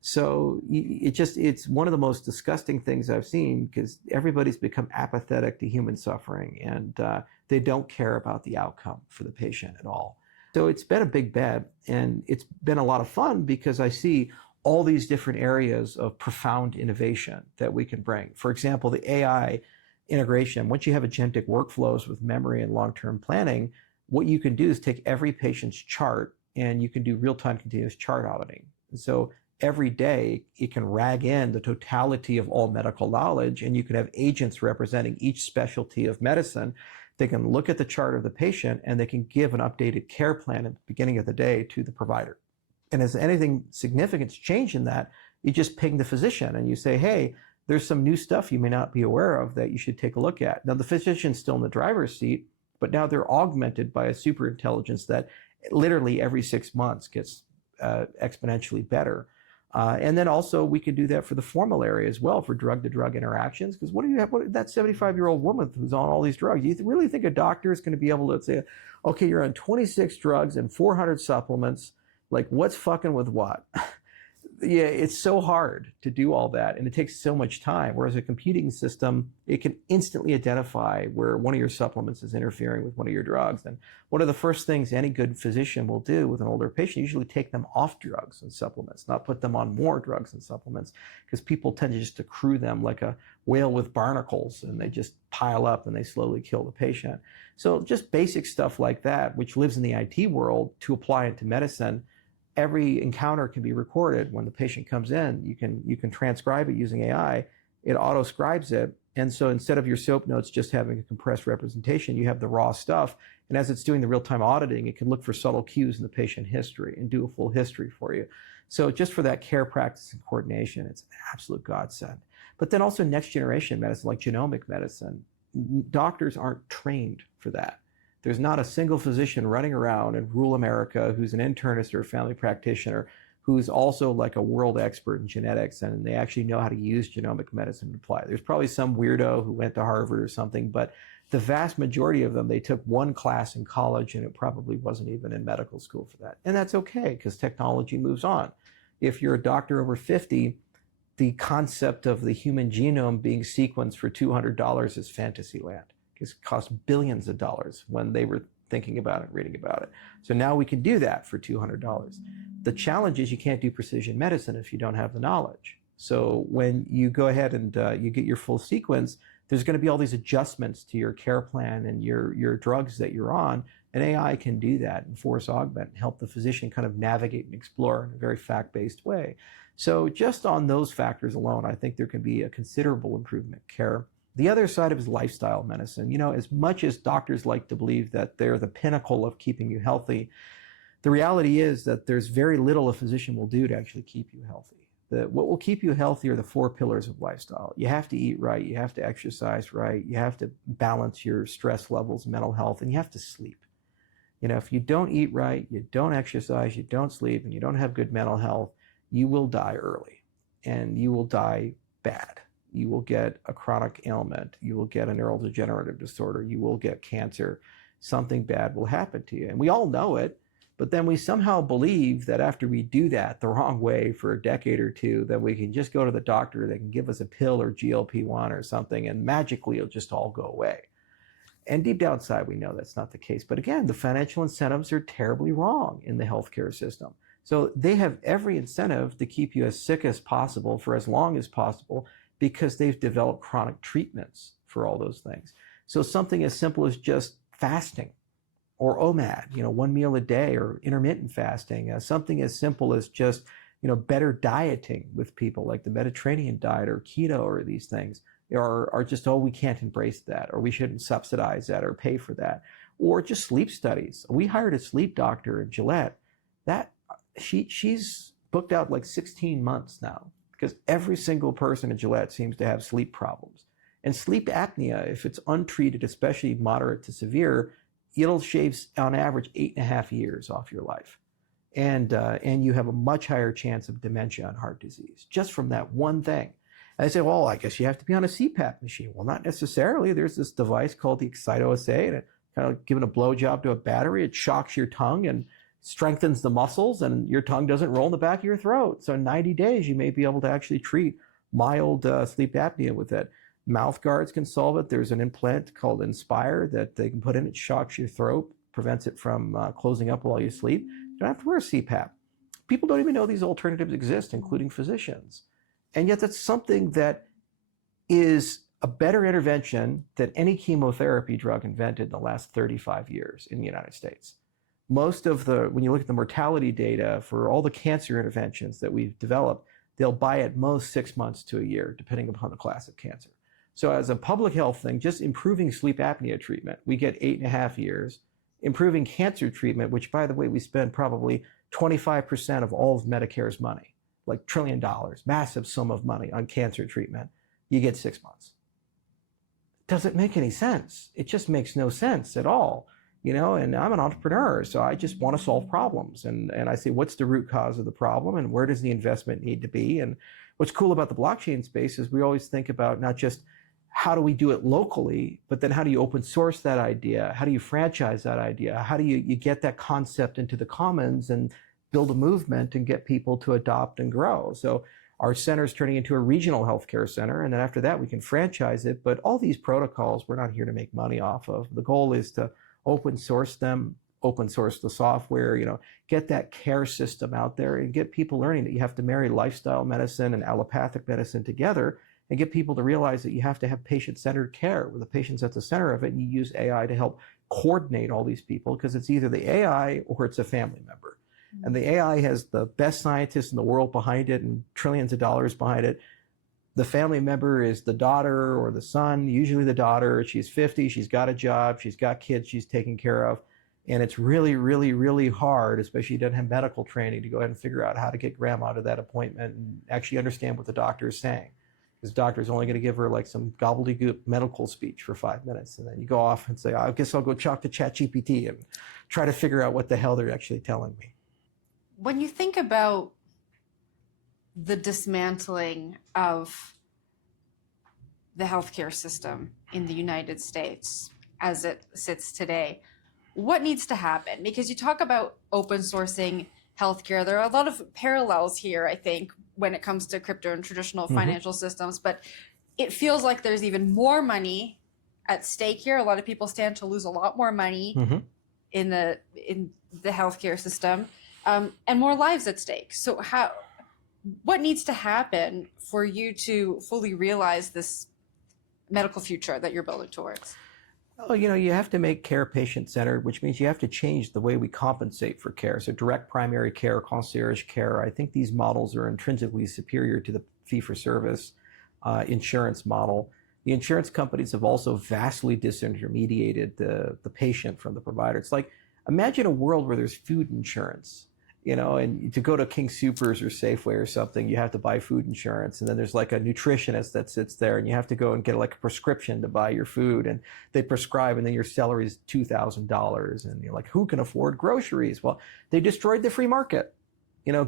So it's one of the most disgusting things I've seen, because everybody's become apathetic to human suffering, and they don't care about the outcome for the patient at all. So it's been a big bet, and it's been a lot of fun, because I see all these different areas of profound innovation that we can bring. For example, the AI integration. Once you have agentic workflows with memory and long-term planning, what you can do is take every patient's chart, and you can do real-time continuous chart auditing. And so every day it can rag in the totality of all medical knowledge, and you can have agents representing each specialty of medicine. They can look at the chart of the patient, and they can give an updated care plan at the beginning of the day to the provider. And as anything significant change in that, you just ping the physician and you say, hey, there's some new stuff you may not be aware of that you should take a look at. Now, the physician's still in the driver's seat, but now they're augmented by a super intelligence that literally every 6 months gets exponentially better. And then also we could do that for the formulary as well, for drug-to-drug interactions. Because what do you have? That 75-year-old woman who's on all these drugs, you really think a doctor is going to be able to say, okay, you're on 26 drugs and 400 supplements, like what's fucking with what? Yeah, it's so hard to do all that, and it takes so much time. Whereas a computing system, it can instantly identify where one of your supplements is interfering with one of your drugs. And one of the first things any good physician will do with an older patient, usually take them off drugs and supplements, not put them on more drugs and supplements, because people tend to just accrue them like a whale with barnacles, and they just pile up and they slowly kill the patient. So just basic stuff like that, which lives in the IT world, to apply it to medicine. Every encounter can be recorded. When the patient comes in, you can transcribe it using AI. It auto-scribes it. And so instead of your SOAP notes just having a compressed representation, you have the raw stuff. And as it's doing the real-time auditing, it can look for subtle cues in the patient history and do a full history for you. So just for that care practice and coordination, it's an absolute godsend. But then also next generation medicine, like genomic medicine, doctors aren't trained for that. There's not a single physician running around in rural America who's an internist or a family practitioner who's also like a world expert in genetics, and they actually know how to use genomic medicine and apply it. There's probably some weirdo who went to Harvard or something, but the vast majority of them, they took one class in college, and it probably wasn't even in medical school for that. And that's okay, because technology moves on. If you're a doctor over 50, the concept of the human genome being sequenced for $200 is fantasy land. It cost billions of dollars when they were thinking about it, reading about it. So now we can do that for $200. The challenge is you can't do precision medicine if you don't have the knowledge. So when you go ahead and you get your full sequence, there's going to be all these adjustments to your care plan and your drugs that you're on. And AI can do that and force augment and help the physician kind of navigate and explore in a very fact-based way. So just on those factors alone, I think there can be a considerable improvement in care. The other side of it is lifestyle medicine. As much as doctors like to believe that they're the pinnacle of keeping you healthy, the reality is that there's very little a physician will do to actually keep you healthy. What will keep you healthy are the 4 pillars of lifestyle. You have to eat right, you have to exercise right, you have to balance your stress levels, mental health, and you have to sleep. If you don't eat right, you don't exercise, you don't sleep, and you don't have good mental health, you will die early, and you will die bad. You will get a chronic ailment. You will get a neurodegenerative disorder. You will get cancer. Something bad will happen to you. And we all know it, but then we somehow believe that after we do that the wrong way for a decade or two, that we can just go to the doctor, they can give us a pill or GLP-1 or something, and magically it'll just all go away. And deep down inside, we know that's not the case. But again, the financial incentives are terribly wrong in the healthcare system. So they have every incentive to keep you as sick as possible for as long as possible, because they've developed chronic treatments for all those things. So something as simple as just fasting, or OMAD, 1 meal a day, or intermittent fasting, something as simple as just, better dieting with people, like the Mediterranean diet or keto or these things, are just, oh, we can't embrace that, or we shouldn't subsidize that or pay for that. Or just sleep studies. We hired a sleep doctor in Gillette. She's booked out like 16 months now, because every single person in Gillette seems to have sleep problems. And sleep apnea, if it's untreated, especially moderate to severe, it'll shave on average 8.5 years off your life. And you have a much higher chance of dementia and heart disease just from that one thing. And I say, well, I guess you have to be on a CPAP machine. Well, not necessarily. There's this device called the ExcitOSA, and it kind of giving a blowjob to a battery. It shocks your tongue and strengthens the muscles, and your tongue doesn't roll in the back of your throat. So in 90 days, you may be able to actually treat mild sleep apnea with it. Mouth guards can solve it. There's an implant called Inspire that they can put in. It shocks your throat, prevents it from closing up while you sleep. You don't have to wear a CPAP. People don't even know these alternatives exist, including physicians. And yet that's something that is a better intervention than any chemotherapy drug invented in the last 35 years in the United States. When you look at the mortality data for all the cancer interventions that we've developed, they'll buy at most 6 months to a year, depending upon the class of cancer. So as a public health thing, just improving sleep apnea treatment, we get 8.5 years. Improving cancer treatment, which, by the way, we spend probably 25% of all of Medicare's money, like $1 trillion, massive sum of money on cancer treatment, you get 6 months. Doesn't make any sense. It just makes no sense at all. And I'm an entrepreneur, so I just want to solve problems. And I say, what's the root cause of the problem, and where does the investment need to be? And what's cool about the blockchain space is we always think about not just how do we do it locally, but then how do you open source that idea? How do you franchise that idea? How do you get that concept into the commons and build a movement and get people to adopt and grow? So our center is turning into a regional healthcare center, and then after that we can franchise it. But all these protocols, we're not here to make money off of. The goal is to open source them, open source the software, get that care system out there and get people learning that you have to marry lifestyle medicine and allopathic medicine together, and get people to realize that you have to have patient-centered care with the patients at the center of it, and you use AI to help coordinate all these people, because it's either the AI or it's a family member. Mm-hmm. And the AI has the best scientists in the world behind it and trillions of dollars behind it. The family member is the daughter or the son, usually the daughter. She's 50, she's got a job, she's got kids she's taking care of. And it's really, really, really hard, especially if you don't have medical training, to go ahead and figure out how to get grandma to that appointment and actually understand what the doctor is saying. Because the doctor is only going to give her like some gobbledygook medical speech for 5 minutes. And then you go off and say, I guess I'll go talk to ChatGPT and try to figure out what the hell they're actually telling me. When you think about the dismantling of the healthcare system in the United States as it sits today, what needs to happen? Because you talk about open sourcing healthcare. There are a lot of parallels here, I think, when it comes to crypto and traditional financial systems, but it feels like there's even more money at stake here. A lot of people stand to lose a lot more money in the healthcare system, and more lives at stake. So what needs to happen for you to fully realize this medical future that you're building towards? Well, you have to make care patient-centered, which means you have to change the way we compensate for care. So direct primary care, concierge care, I think these models are intrinsically superior to the fee-for-service insurance model. The insurance companies have also vastly disintermediated the patient from the provider. It's like, imagine a world where there's food insurance. And to go to King Soopers or Safeway or something, you have to buy food insurance. And then there's like a nutritionist that sits there, and you have to go and get like a prescription to buy your food. And they prescribe, and then your salary is $2,000. And you're like, who can afford groceries? Well, they destroyed the free market.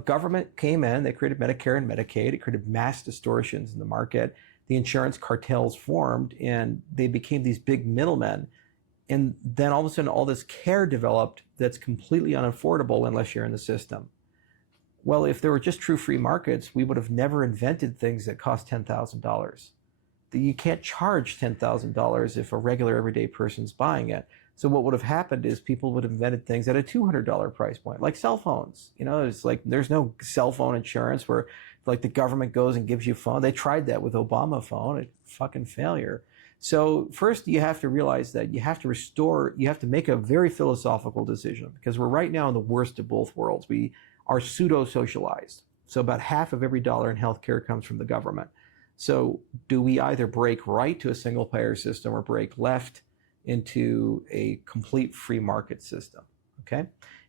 Government came in, they created Medicare and Medicaid. It created mass distortions in the market. The insurance cartels formed, and they became these big middlemen. And then all of a sudden, all this care developed that's completely unaffordable unless you're in the system. Well, if there were just true free markets, we would have never invented things that cost $10,000. You can't charge $10,000 if a regular everyday person's buying it. So what would have happened is people would have invented things at a $200 price point, like cell phones. It's like there's no cell phone insurance where like the government goes and gives you a phone. They tried that with Obama phone. It's fucking failure. So first, you have to realize that you have to make a very philosophical decision, because we're right now in the worst of both worlds. We are pseudo-socialized. So about half of every dollar in healthcare comes from the government. So do we either break right to a single payer system or break left into a complete free market system? Okay.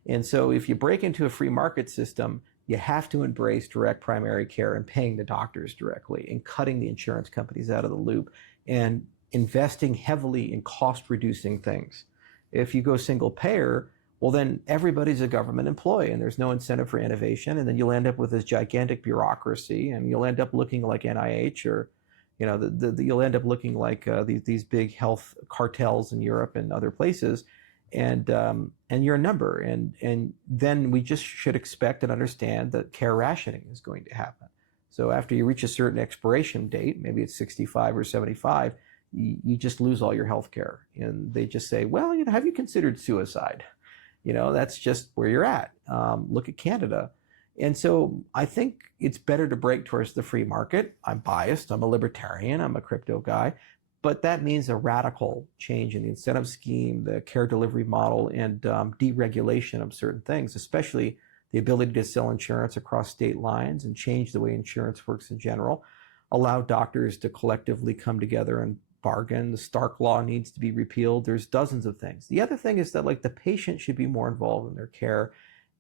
And so if you break into a free market system, you have to embrace direct primary care and paying the doctors directly and cutting the insurance companies out of the loop and investing heavily in cost reducing things. If you go single payer, well, then everybody's a government employee and there's no incentive for innovation. And then you'll end up with this gigantic bureaucracy and you'll end up looking like NIH or, you'll end up looking like these big health cartels in Europe and other places. And you're a number. And then we just should expect and understand that care rationing is going to happen. So after you reach a certain expiration date, maybe it's 65 or 75, you just lose all your health care. And they just say, well, have you considered suicide? That's just where you're at. Look at Canada. And so I think it's better to break towards the free market. I'm biased. I'm a libertarian. I'm a crypto guy. But that means a radical change in the incentive scheme, the care delivery model, and deregulation of certain things, especially the ability to sell insurance across state lines and change the way insurance works in general. Allow doctors to collectively come together and bargain. The Stark Law needs to be repealed. There's dozens of things. The other thing is that the patient should be more involved in their care.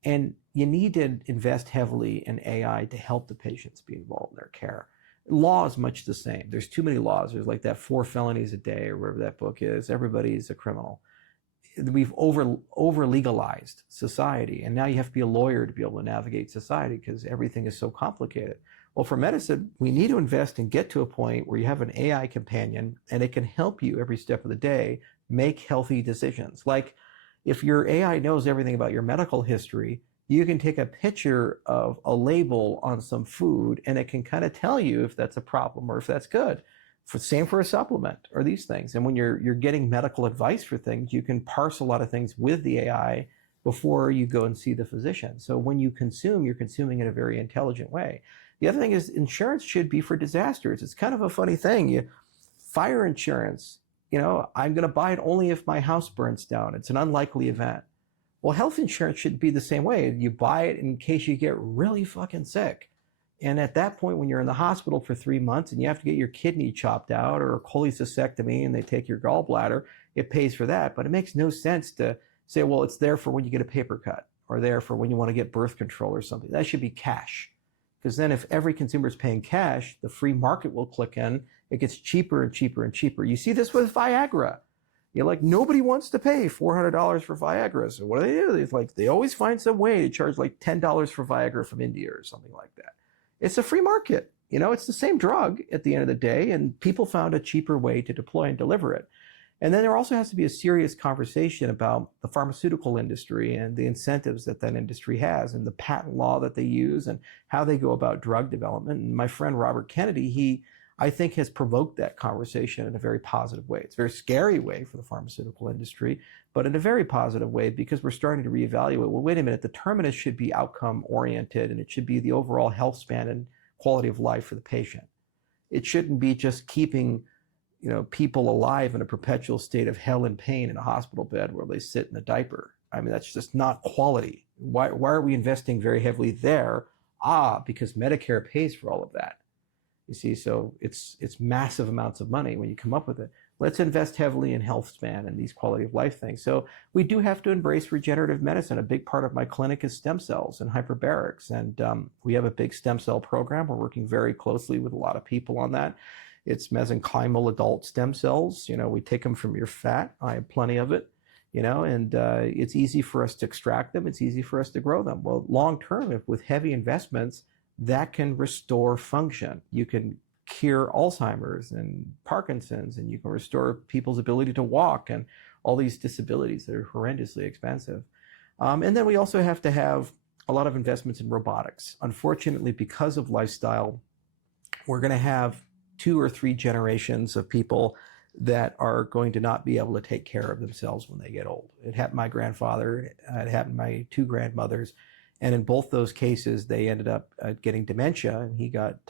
And you need to invest heavily in AI to help the patients be involved in their care. Law is much the same. There's too many laws. There's like that 4 felonies a day or whatever that book is. Everybody's a criminal. We've over legalized society. And now you have to be a lawyer to be able to navigate society because everything is so complicated. Well, for medicine, we need to invest and get to a point where you have an AI companion and it can help you every step of the day make healthy decisions. Like if your AI knows everything about your medical history, you can take a picture of a label on some food and it can kind of tell you if that's a problem or if that's good. Same for a supplement or these things. And when you're getting medical advice for things, you can parse a lot of things with the AI before you go and see the physician. So when you consume, you're consuming in a very intelligent way. The other thing is insurance should be for disasters. It's kind of a funny thing. Fire insurance, I'm going to buy it only if my house burns down. It's an unlikely event. Well, health insurance should be the same way. You buy it in case you get really fucking sick. And at that point, when you're in the hospital for 3 months and you have to get your kidney chopped out or a cholecystectomy and they take your gallbladder, it pays for that. But it makes no sense to say, well, it's there for when you get a paper cut or there for when you want to get birth control or something. That should be cash. Because then if every consumer is paying cash, the free market will click in. It gets cheaper and cheaper and cheaper. You see this with Viagra. Nobody wants to pay $400 for Viagra. So what do? It's they always find some way to charge $10 for Viagra from India or something like that. It's a free market. It's the same drug at the end of the day, and people found a cheaper way to deploy and deliver it. And then there also has to be a serious conversation about the pharmaceutical industry and the incentives that industry has and the patent law that they use and how they go about drug development. And my friend Robert Kennedy, I think has provoked that conversation in a very positive way. It's a very scary way for the pharmaceutical industry, but in a very positive way because we're starting to reevaluate. Well, wait a minute, the terminus should be outcome oriented and it should be the overall health span and quality of life for the patient. It shouldn't be just keeping people alive in a perpetual state of hell and pain in a hospital bed where they sit in a diaper. I mean, that's just not quality. Why are we investing very heavily there? Because Medicare pays for all of that. You see, so it's massive amounts of money when you come up with it. Let's invest heavily in health span and these quality of life things. So we do have to embrace regenerative medicine. A big part of my clinic is stem cells and hyperbarics. And we have a big stem cell program. We're working very closely with a lot of people on that. It's mesenchymal adult stem cells. We take them from your fat. I have plenty of it, and it's easy for us to extract them. It's easy for us to grow them. Well, long term, with heavy investments, that can restore function. You can cure Alzheimer's and Parkinson's, and you can restore people's ability to walk and all these disabilities that are horrendously expensive. And then we also have to have a lot of investments in robotics. Unfortunately, because of lifestyle, we're going to have 2 or 3 generations of people that are going to not be able to take care of themselves when they get old. It happened to my grandfather. It happened to my 2 grandmothers. And in both those cases, they ended up getting dementia, and he got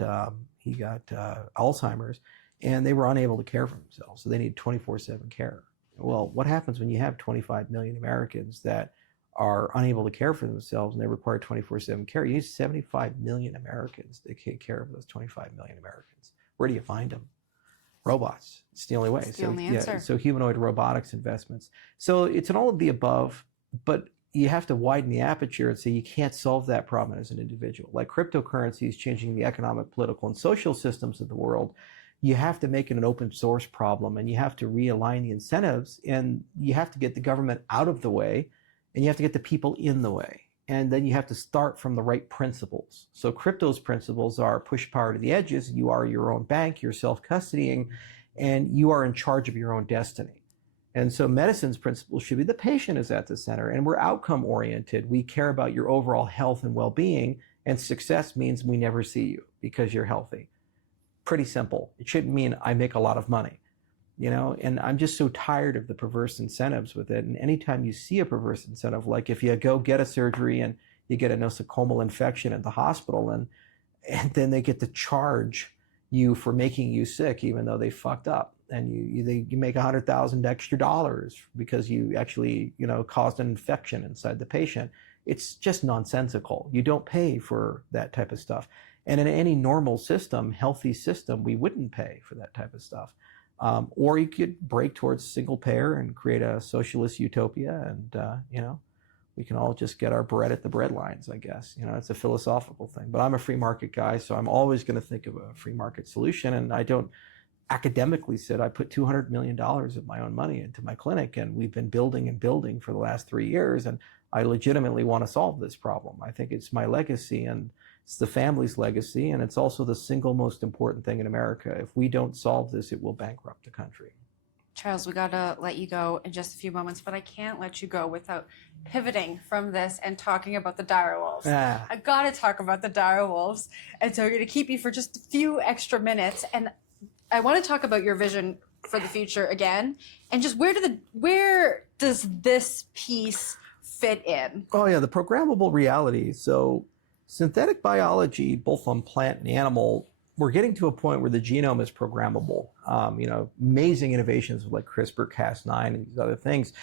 Alzheimer's, and they were unable to care for themselves. So they need 24/7 care. Well, what happens when you have 25 million Americans that are unable to care for themselves and they require 24/7 care. You need 75 million Americans to take care of those 25 million Americans. Where do you find them? Robots. It's the only way. It's the only answer. Yeah, so humanoid robotics investments. So it's an all of the above, but you have to widen the aperture and say you can't solve that problem as an individual. Like cryptocurrencies changing the economic, political, and social systems of the world, you have to make it an open source problem, and you have to realign the incentives, and you have to get the government out of the way, and you have to get the people in the way. And then you have to start from the right principles. So crypto's principles are push power to the edges. You are your own bank, you're self-custodying, and you are in charge of your own destiny. And so medicine's principles should be the patient is at the center, and we're outcome oriented. We care about your overall health and well-being, and success means we never see you because you're healthy. Pretty simple. It shouldn't mean I make a lot of money, you know, and I'm just so tired of the perverse incentives with it. And anytime you see a perverse incentive, like if you go get a surgery and you get a nosocomial infection at the hospital, and then they get to charge you for making you sick, even though they fucked up, and you make $100,000 extra because you actually, you know, caused an infection inside the patient. It's just nonsensical. You don't pay for that type of stuff. And in any normal system, healthy system, we wouldn't pay for that type of stuff. Or you could break towards single payer and create a socialist utopia, and you know, we can all just get our bread at the bread lines, I guess. You know, it's a philosophical thing. But I'm a free market guy, so I'm always going to think of a free market solution. And I don't academically sit. I put $200 million of my own money into my clinic, and we've been building and building for the last 3 years. And I legitimately want to solve this problem. I think it's my legacy, and it's the family's legacy, and it's also the single most important thing in America. If we don't solve this, it will bankrupt the country. Charles, we got to let you go in just a few moments, but I can't let you go without pivoting from this and talking about the dire wolves. I got to talk about the dire wolves. And so we're going to keep you for just a few extra minutes. And I want to talk about your vision for the future again. And just where does this piece fit in? Oh, yeah, the programmable reality. So synthetic biology, both on plant and animal, we're getting to a point where the genome is programmable. You know, amazing innovations like CRISPR-Cas9 and these other things.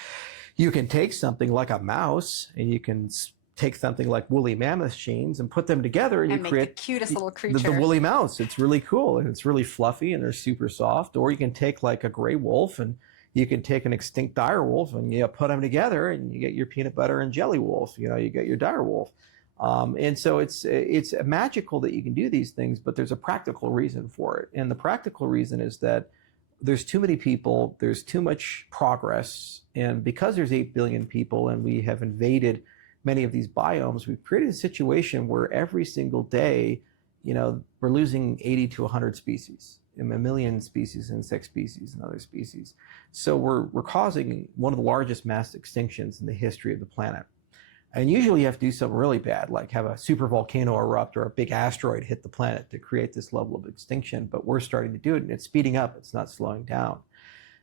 You can take something like a mouse, and you can take something like woolly mammoth genes and put them together, and you make create the cutest little creature. The woolly mouse. It's really cool, and it's really fluffy, and they're super soft. Or you can take like a gray wolf, and you can take an extinct dire wolf, and you put them together, and you get your peanut butter and jelly wolf. You know, you get your dire wolf. And so it's magical that you can do these things, but there's a practical reason for it. And the practical reason is that there's too many people, there's too much progress, and because there's 8 billion people and we have invaded many of these biomes, we've created a situation where every single day, you know, we're losing 80 to 100 species, a million species, insect species and other species. So we're causing one of the largest mass extinctions in the history of the planet. And usually you have to do something really bad, like have a super volcano erupt or a big asteroid hit the planet to create this level of extinction. But we're starting to do it, and it's speeding up. It's not slowing down.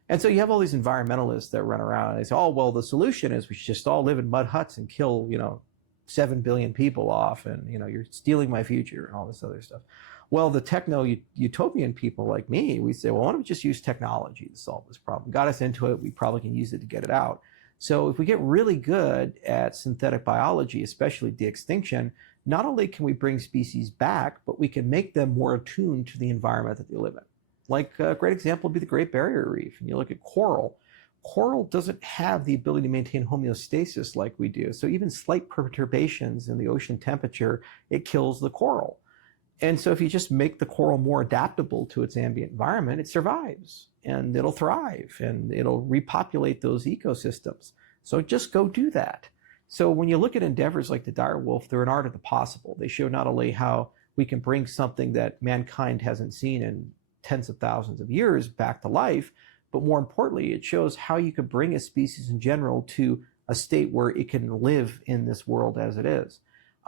And so you have all these environmentalists that run around and they say, oh, well, the solution is we should just all live in mud huts and kill, you know, 7 billion people off. And, you know, you're stealing my future and all this other stuff. Well, the techno-utopian people like me, we say, well, why don't we just use technology to solve this problem? Got us into it. We probably can use it to get it out. So if we get really good at synthetic biology, especially de-extinction, not only can we bring species back, but we can make them more attuned to the environment that they live in. Like a great example would be the Great Barrier Reef. And you look at coral. Coral doesn't have the ability to maintain homeostasis like we do. So even slight perturbations in the ocean temperature, it kills the coral. And so if you just make the coral more adaptable to its ambient environment, it survives and it'll thrive and it'll repopulate those ecosystems. So just go do that. So when you look at endeavors like the dire wolf, they're an art of the possible. They show not only how we can bring something that mankind hasn't seen in tens of thousands of years back to life, but more importantly, it shows how you could bring a species in general to a state where it can live in this world as it is.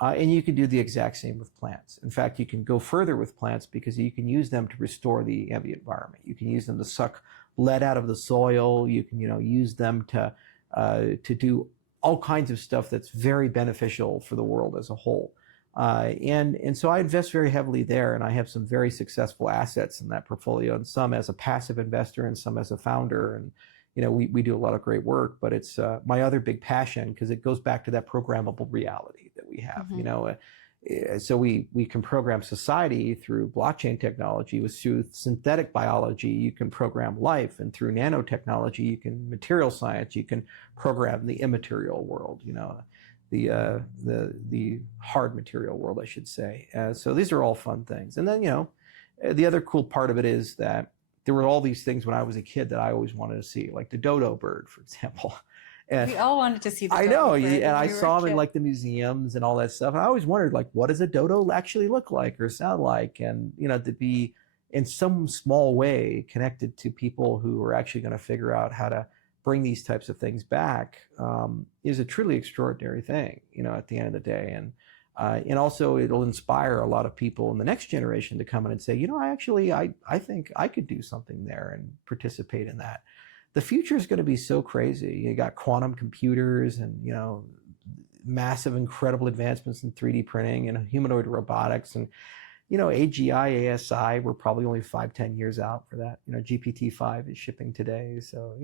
And you can do the exact same with plants. In fact, you can go further with plants because you can use them to restore the ambient environment. You can use them to suck lead out of the soil. You can, use them to do all kinds of stuff that's very beneficial for the world as a whole. And so I invest very heavily there, and I have some very successful assets in that portfolio, and some as a passive investor and some as a founder. we do a lot of great work, but it's my other big passion, because it goes back to that programmable reality that we have. So we can program society through blockchain technology. Through synthetic biology, you can program life, and through nanotechnology, you can material science, you can program the immaterial world. The hard material world, I should say. So these are all fun things. And then the other cool part of it is that there were all these things when I was a kid that I always wanted to see, like the dodo bird, for example. And we all wanted to see the I dodo know, bird and when I we were saw a them in kid. like the museums and all that stuff. And I always wondered, like, what does a dodo actually look like or sound like? And to be in some small way connected to people who are actually going to figure out how to bring these types of things back is a truly extraordinary thing, at the end of the day. And also it'll inspire a lot of people in the next generation to come in and say, I think I could do something there and participate in that. The future is going to be so crazy. You got quantum computers and, massive, incredible advancements in 3D printing and humanoid robotics and, AGI, ASI, we're probably only 5-10 years out for that. GPT-5 is shipping today. So,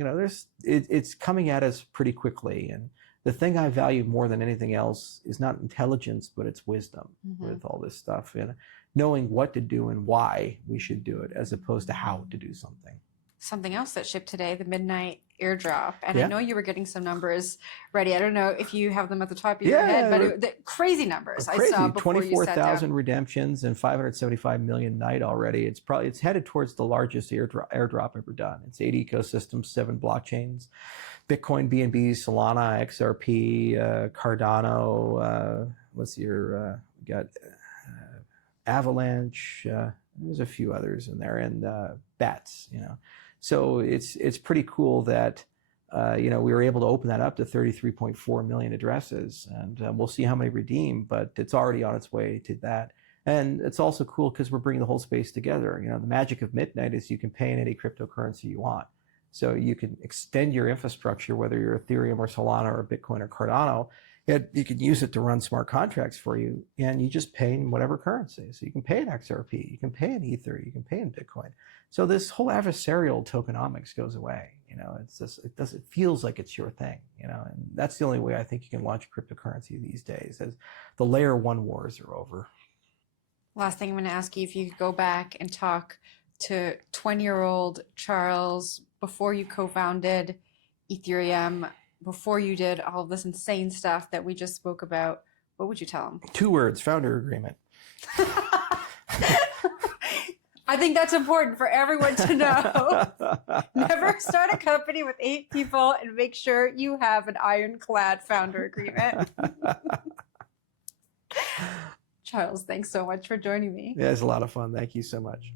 it's coming at us pretty quickly. And the thing I value more than anything else is not intelligence, but it's wisdom with all this stuff, and knowing what to do and why we should do it, as opposed to how to do something. Something else that shipped today, the midnight airdrop. And Yeah. I know you were getting some numbers ready. I don't know if you have them at the top of your head, but the crazy numbers Crazy. I saw before you sat 24,000 down. redemptions and 575 million night already. It's headed towards the largest airdrop ever done. It's 8 ecosystems, 7 blockchains, Bitcoin, BNB, Solana, XRP, Cardano. We got Avalanche. There's a few others in there, and bats. So it's pretty cool that we were able to open that up to 33.4 million addresses, and we'll see how many redeem, but it's already on its way to that. And it's also cool because we're bringing the whole space together. The magic of Midnight is you can pay in any cryptocurrency you want. So you can extend your infrastructure, whether you're Ethereum or Solana or Bitcoin or Cardano. You can use it to run smart contracts for you, and you just pay in whatever currency. So you can pay in XRP, you can pay in Ether, you can pay in Bitcoin. So this whole adversarial tokenomics goes away. It feels like it's your thing. And that's the only way I think you can launch cryptocurrency these days, as the layer 1 wars are over. Last thing I'm going to ask you, if you could go back and talk to 20-year-old Charles before you co-founded Ethereum, before you did all this insane stuff that we just spoke about, what would you tell him? 2 words: founder agreement. I think that's important for everyone to know. Never start a company with 8 people, and make sure you have an ironclad founder agreement. Charles, thanks so much for joining me. Yeah, it's a lot of fun. Thank you so much.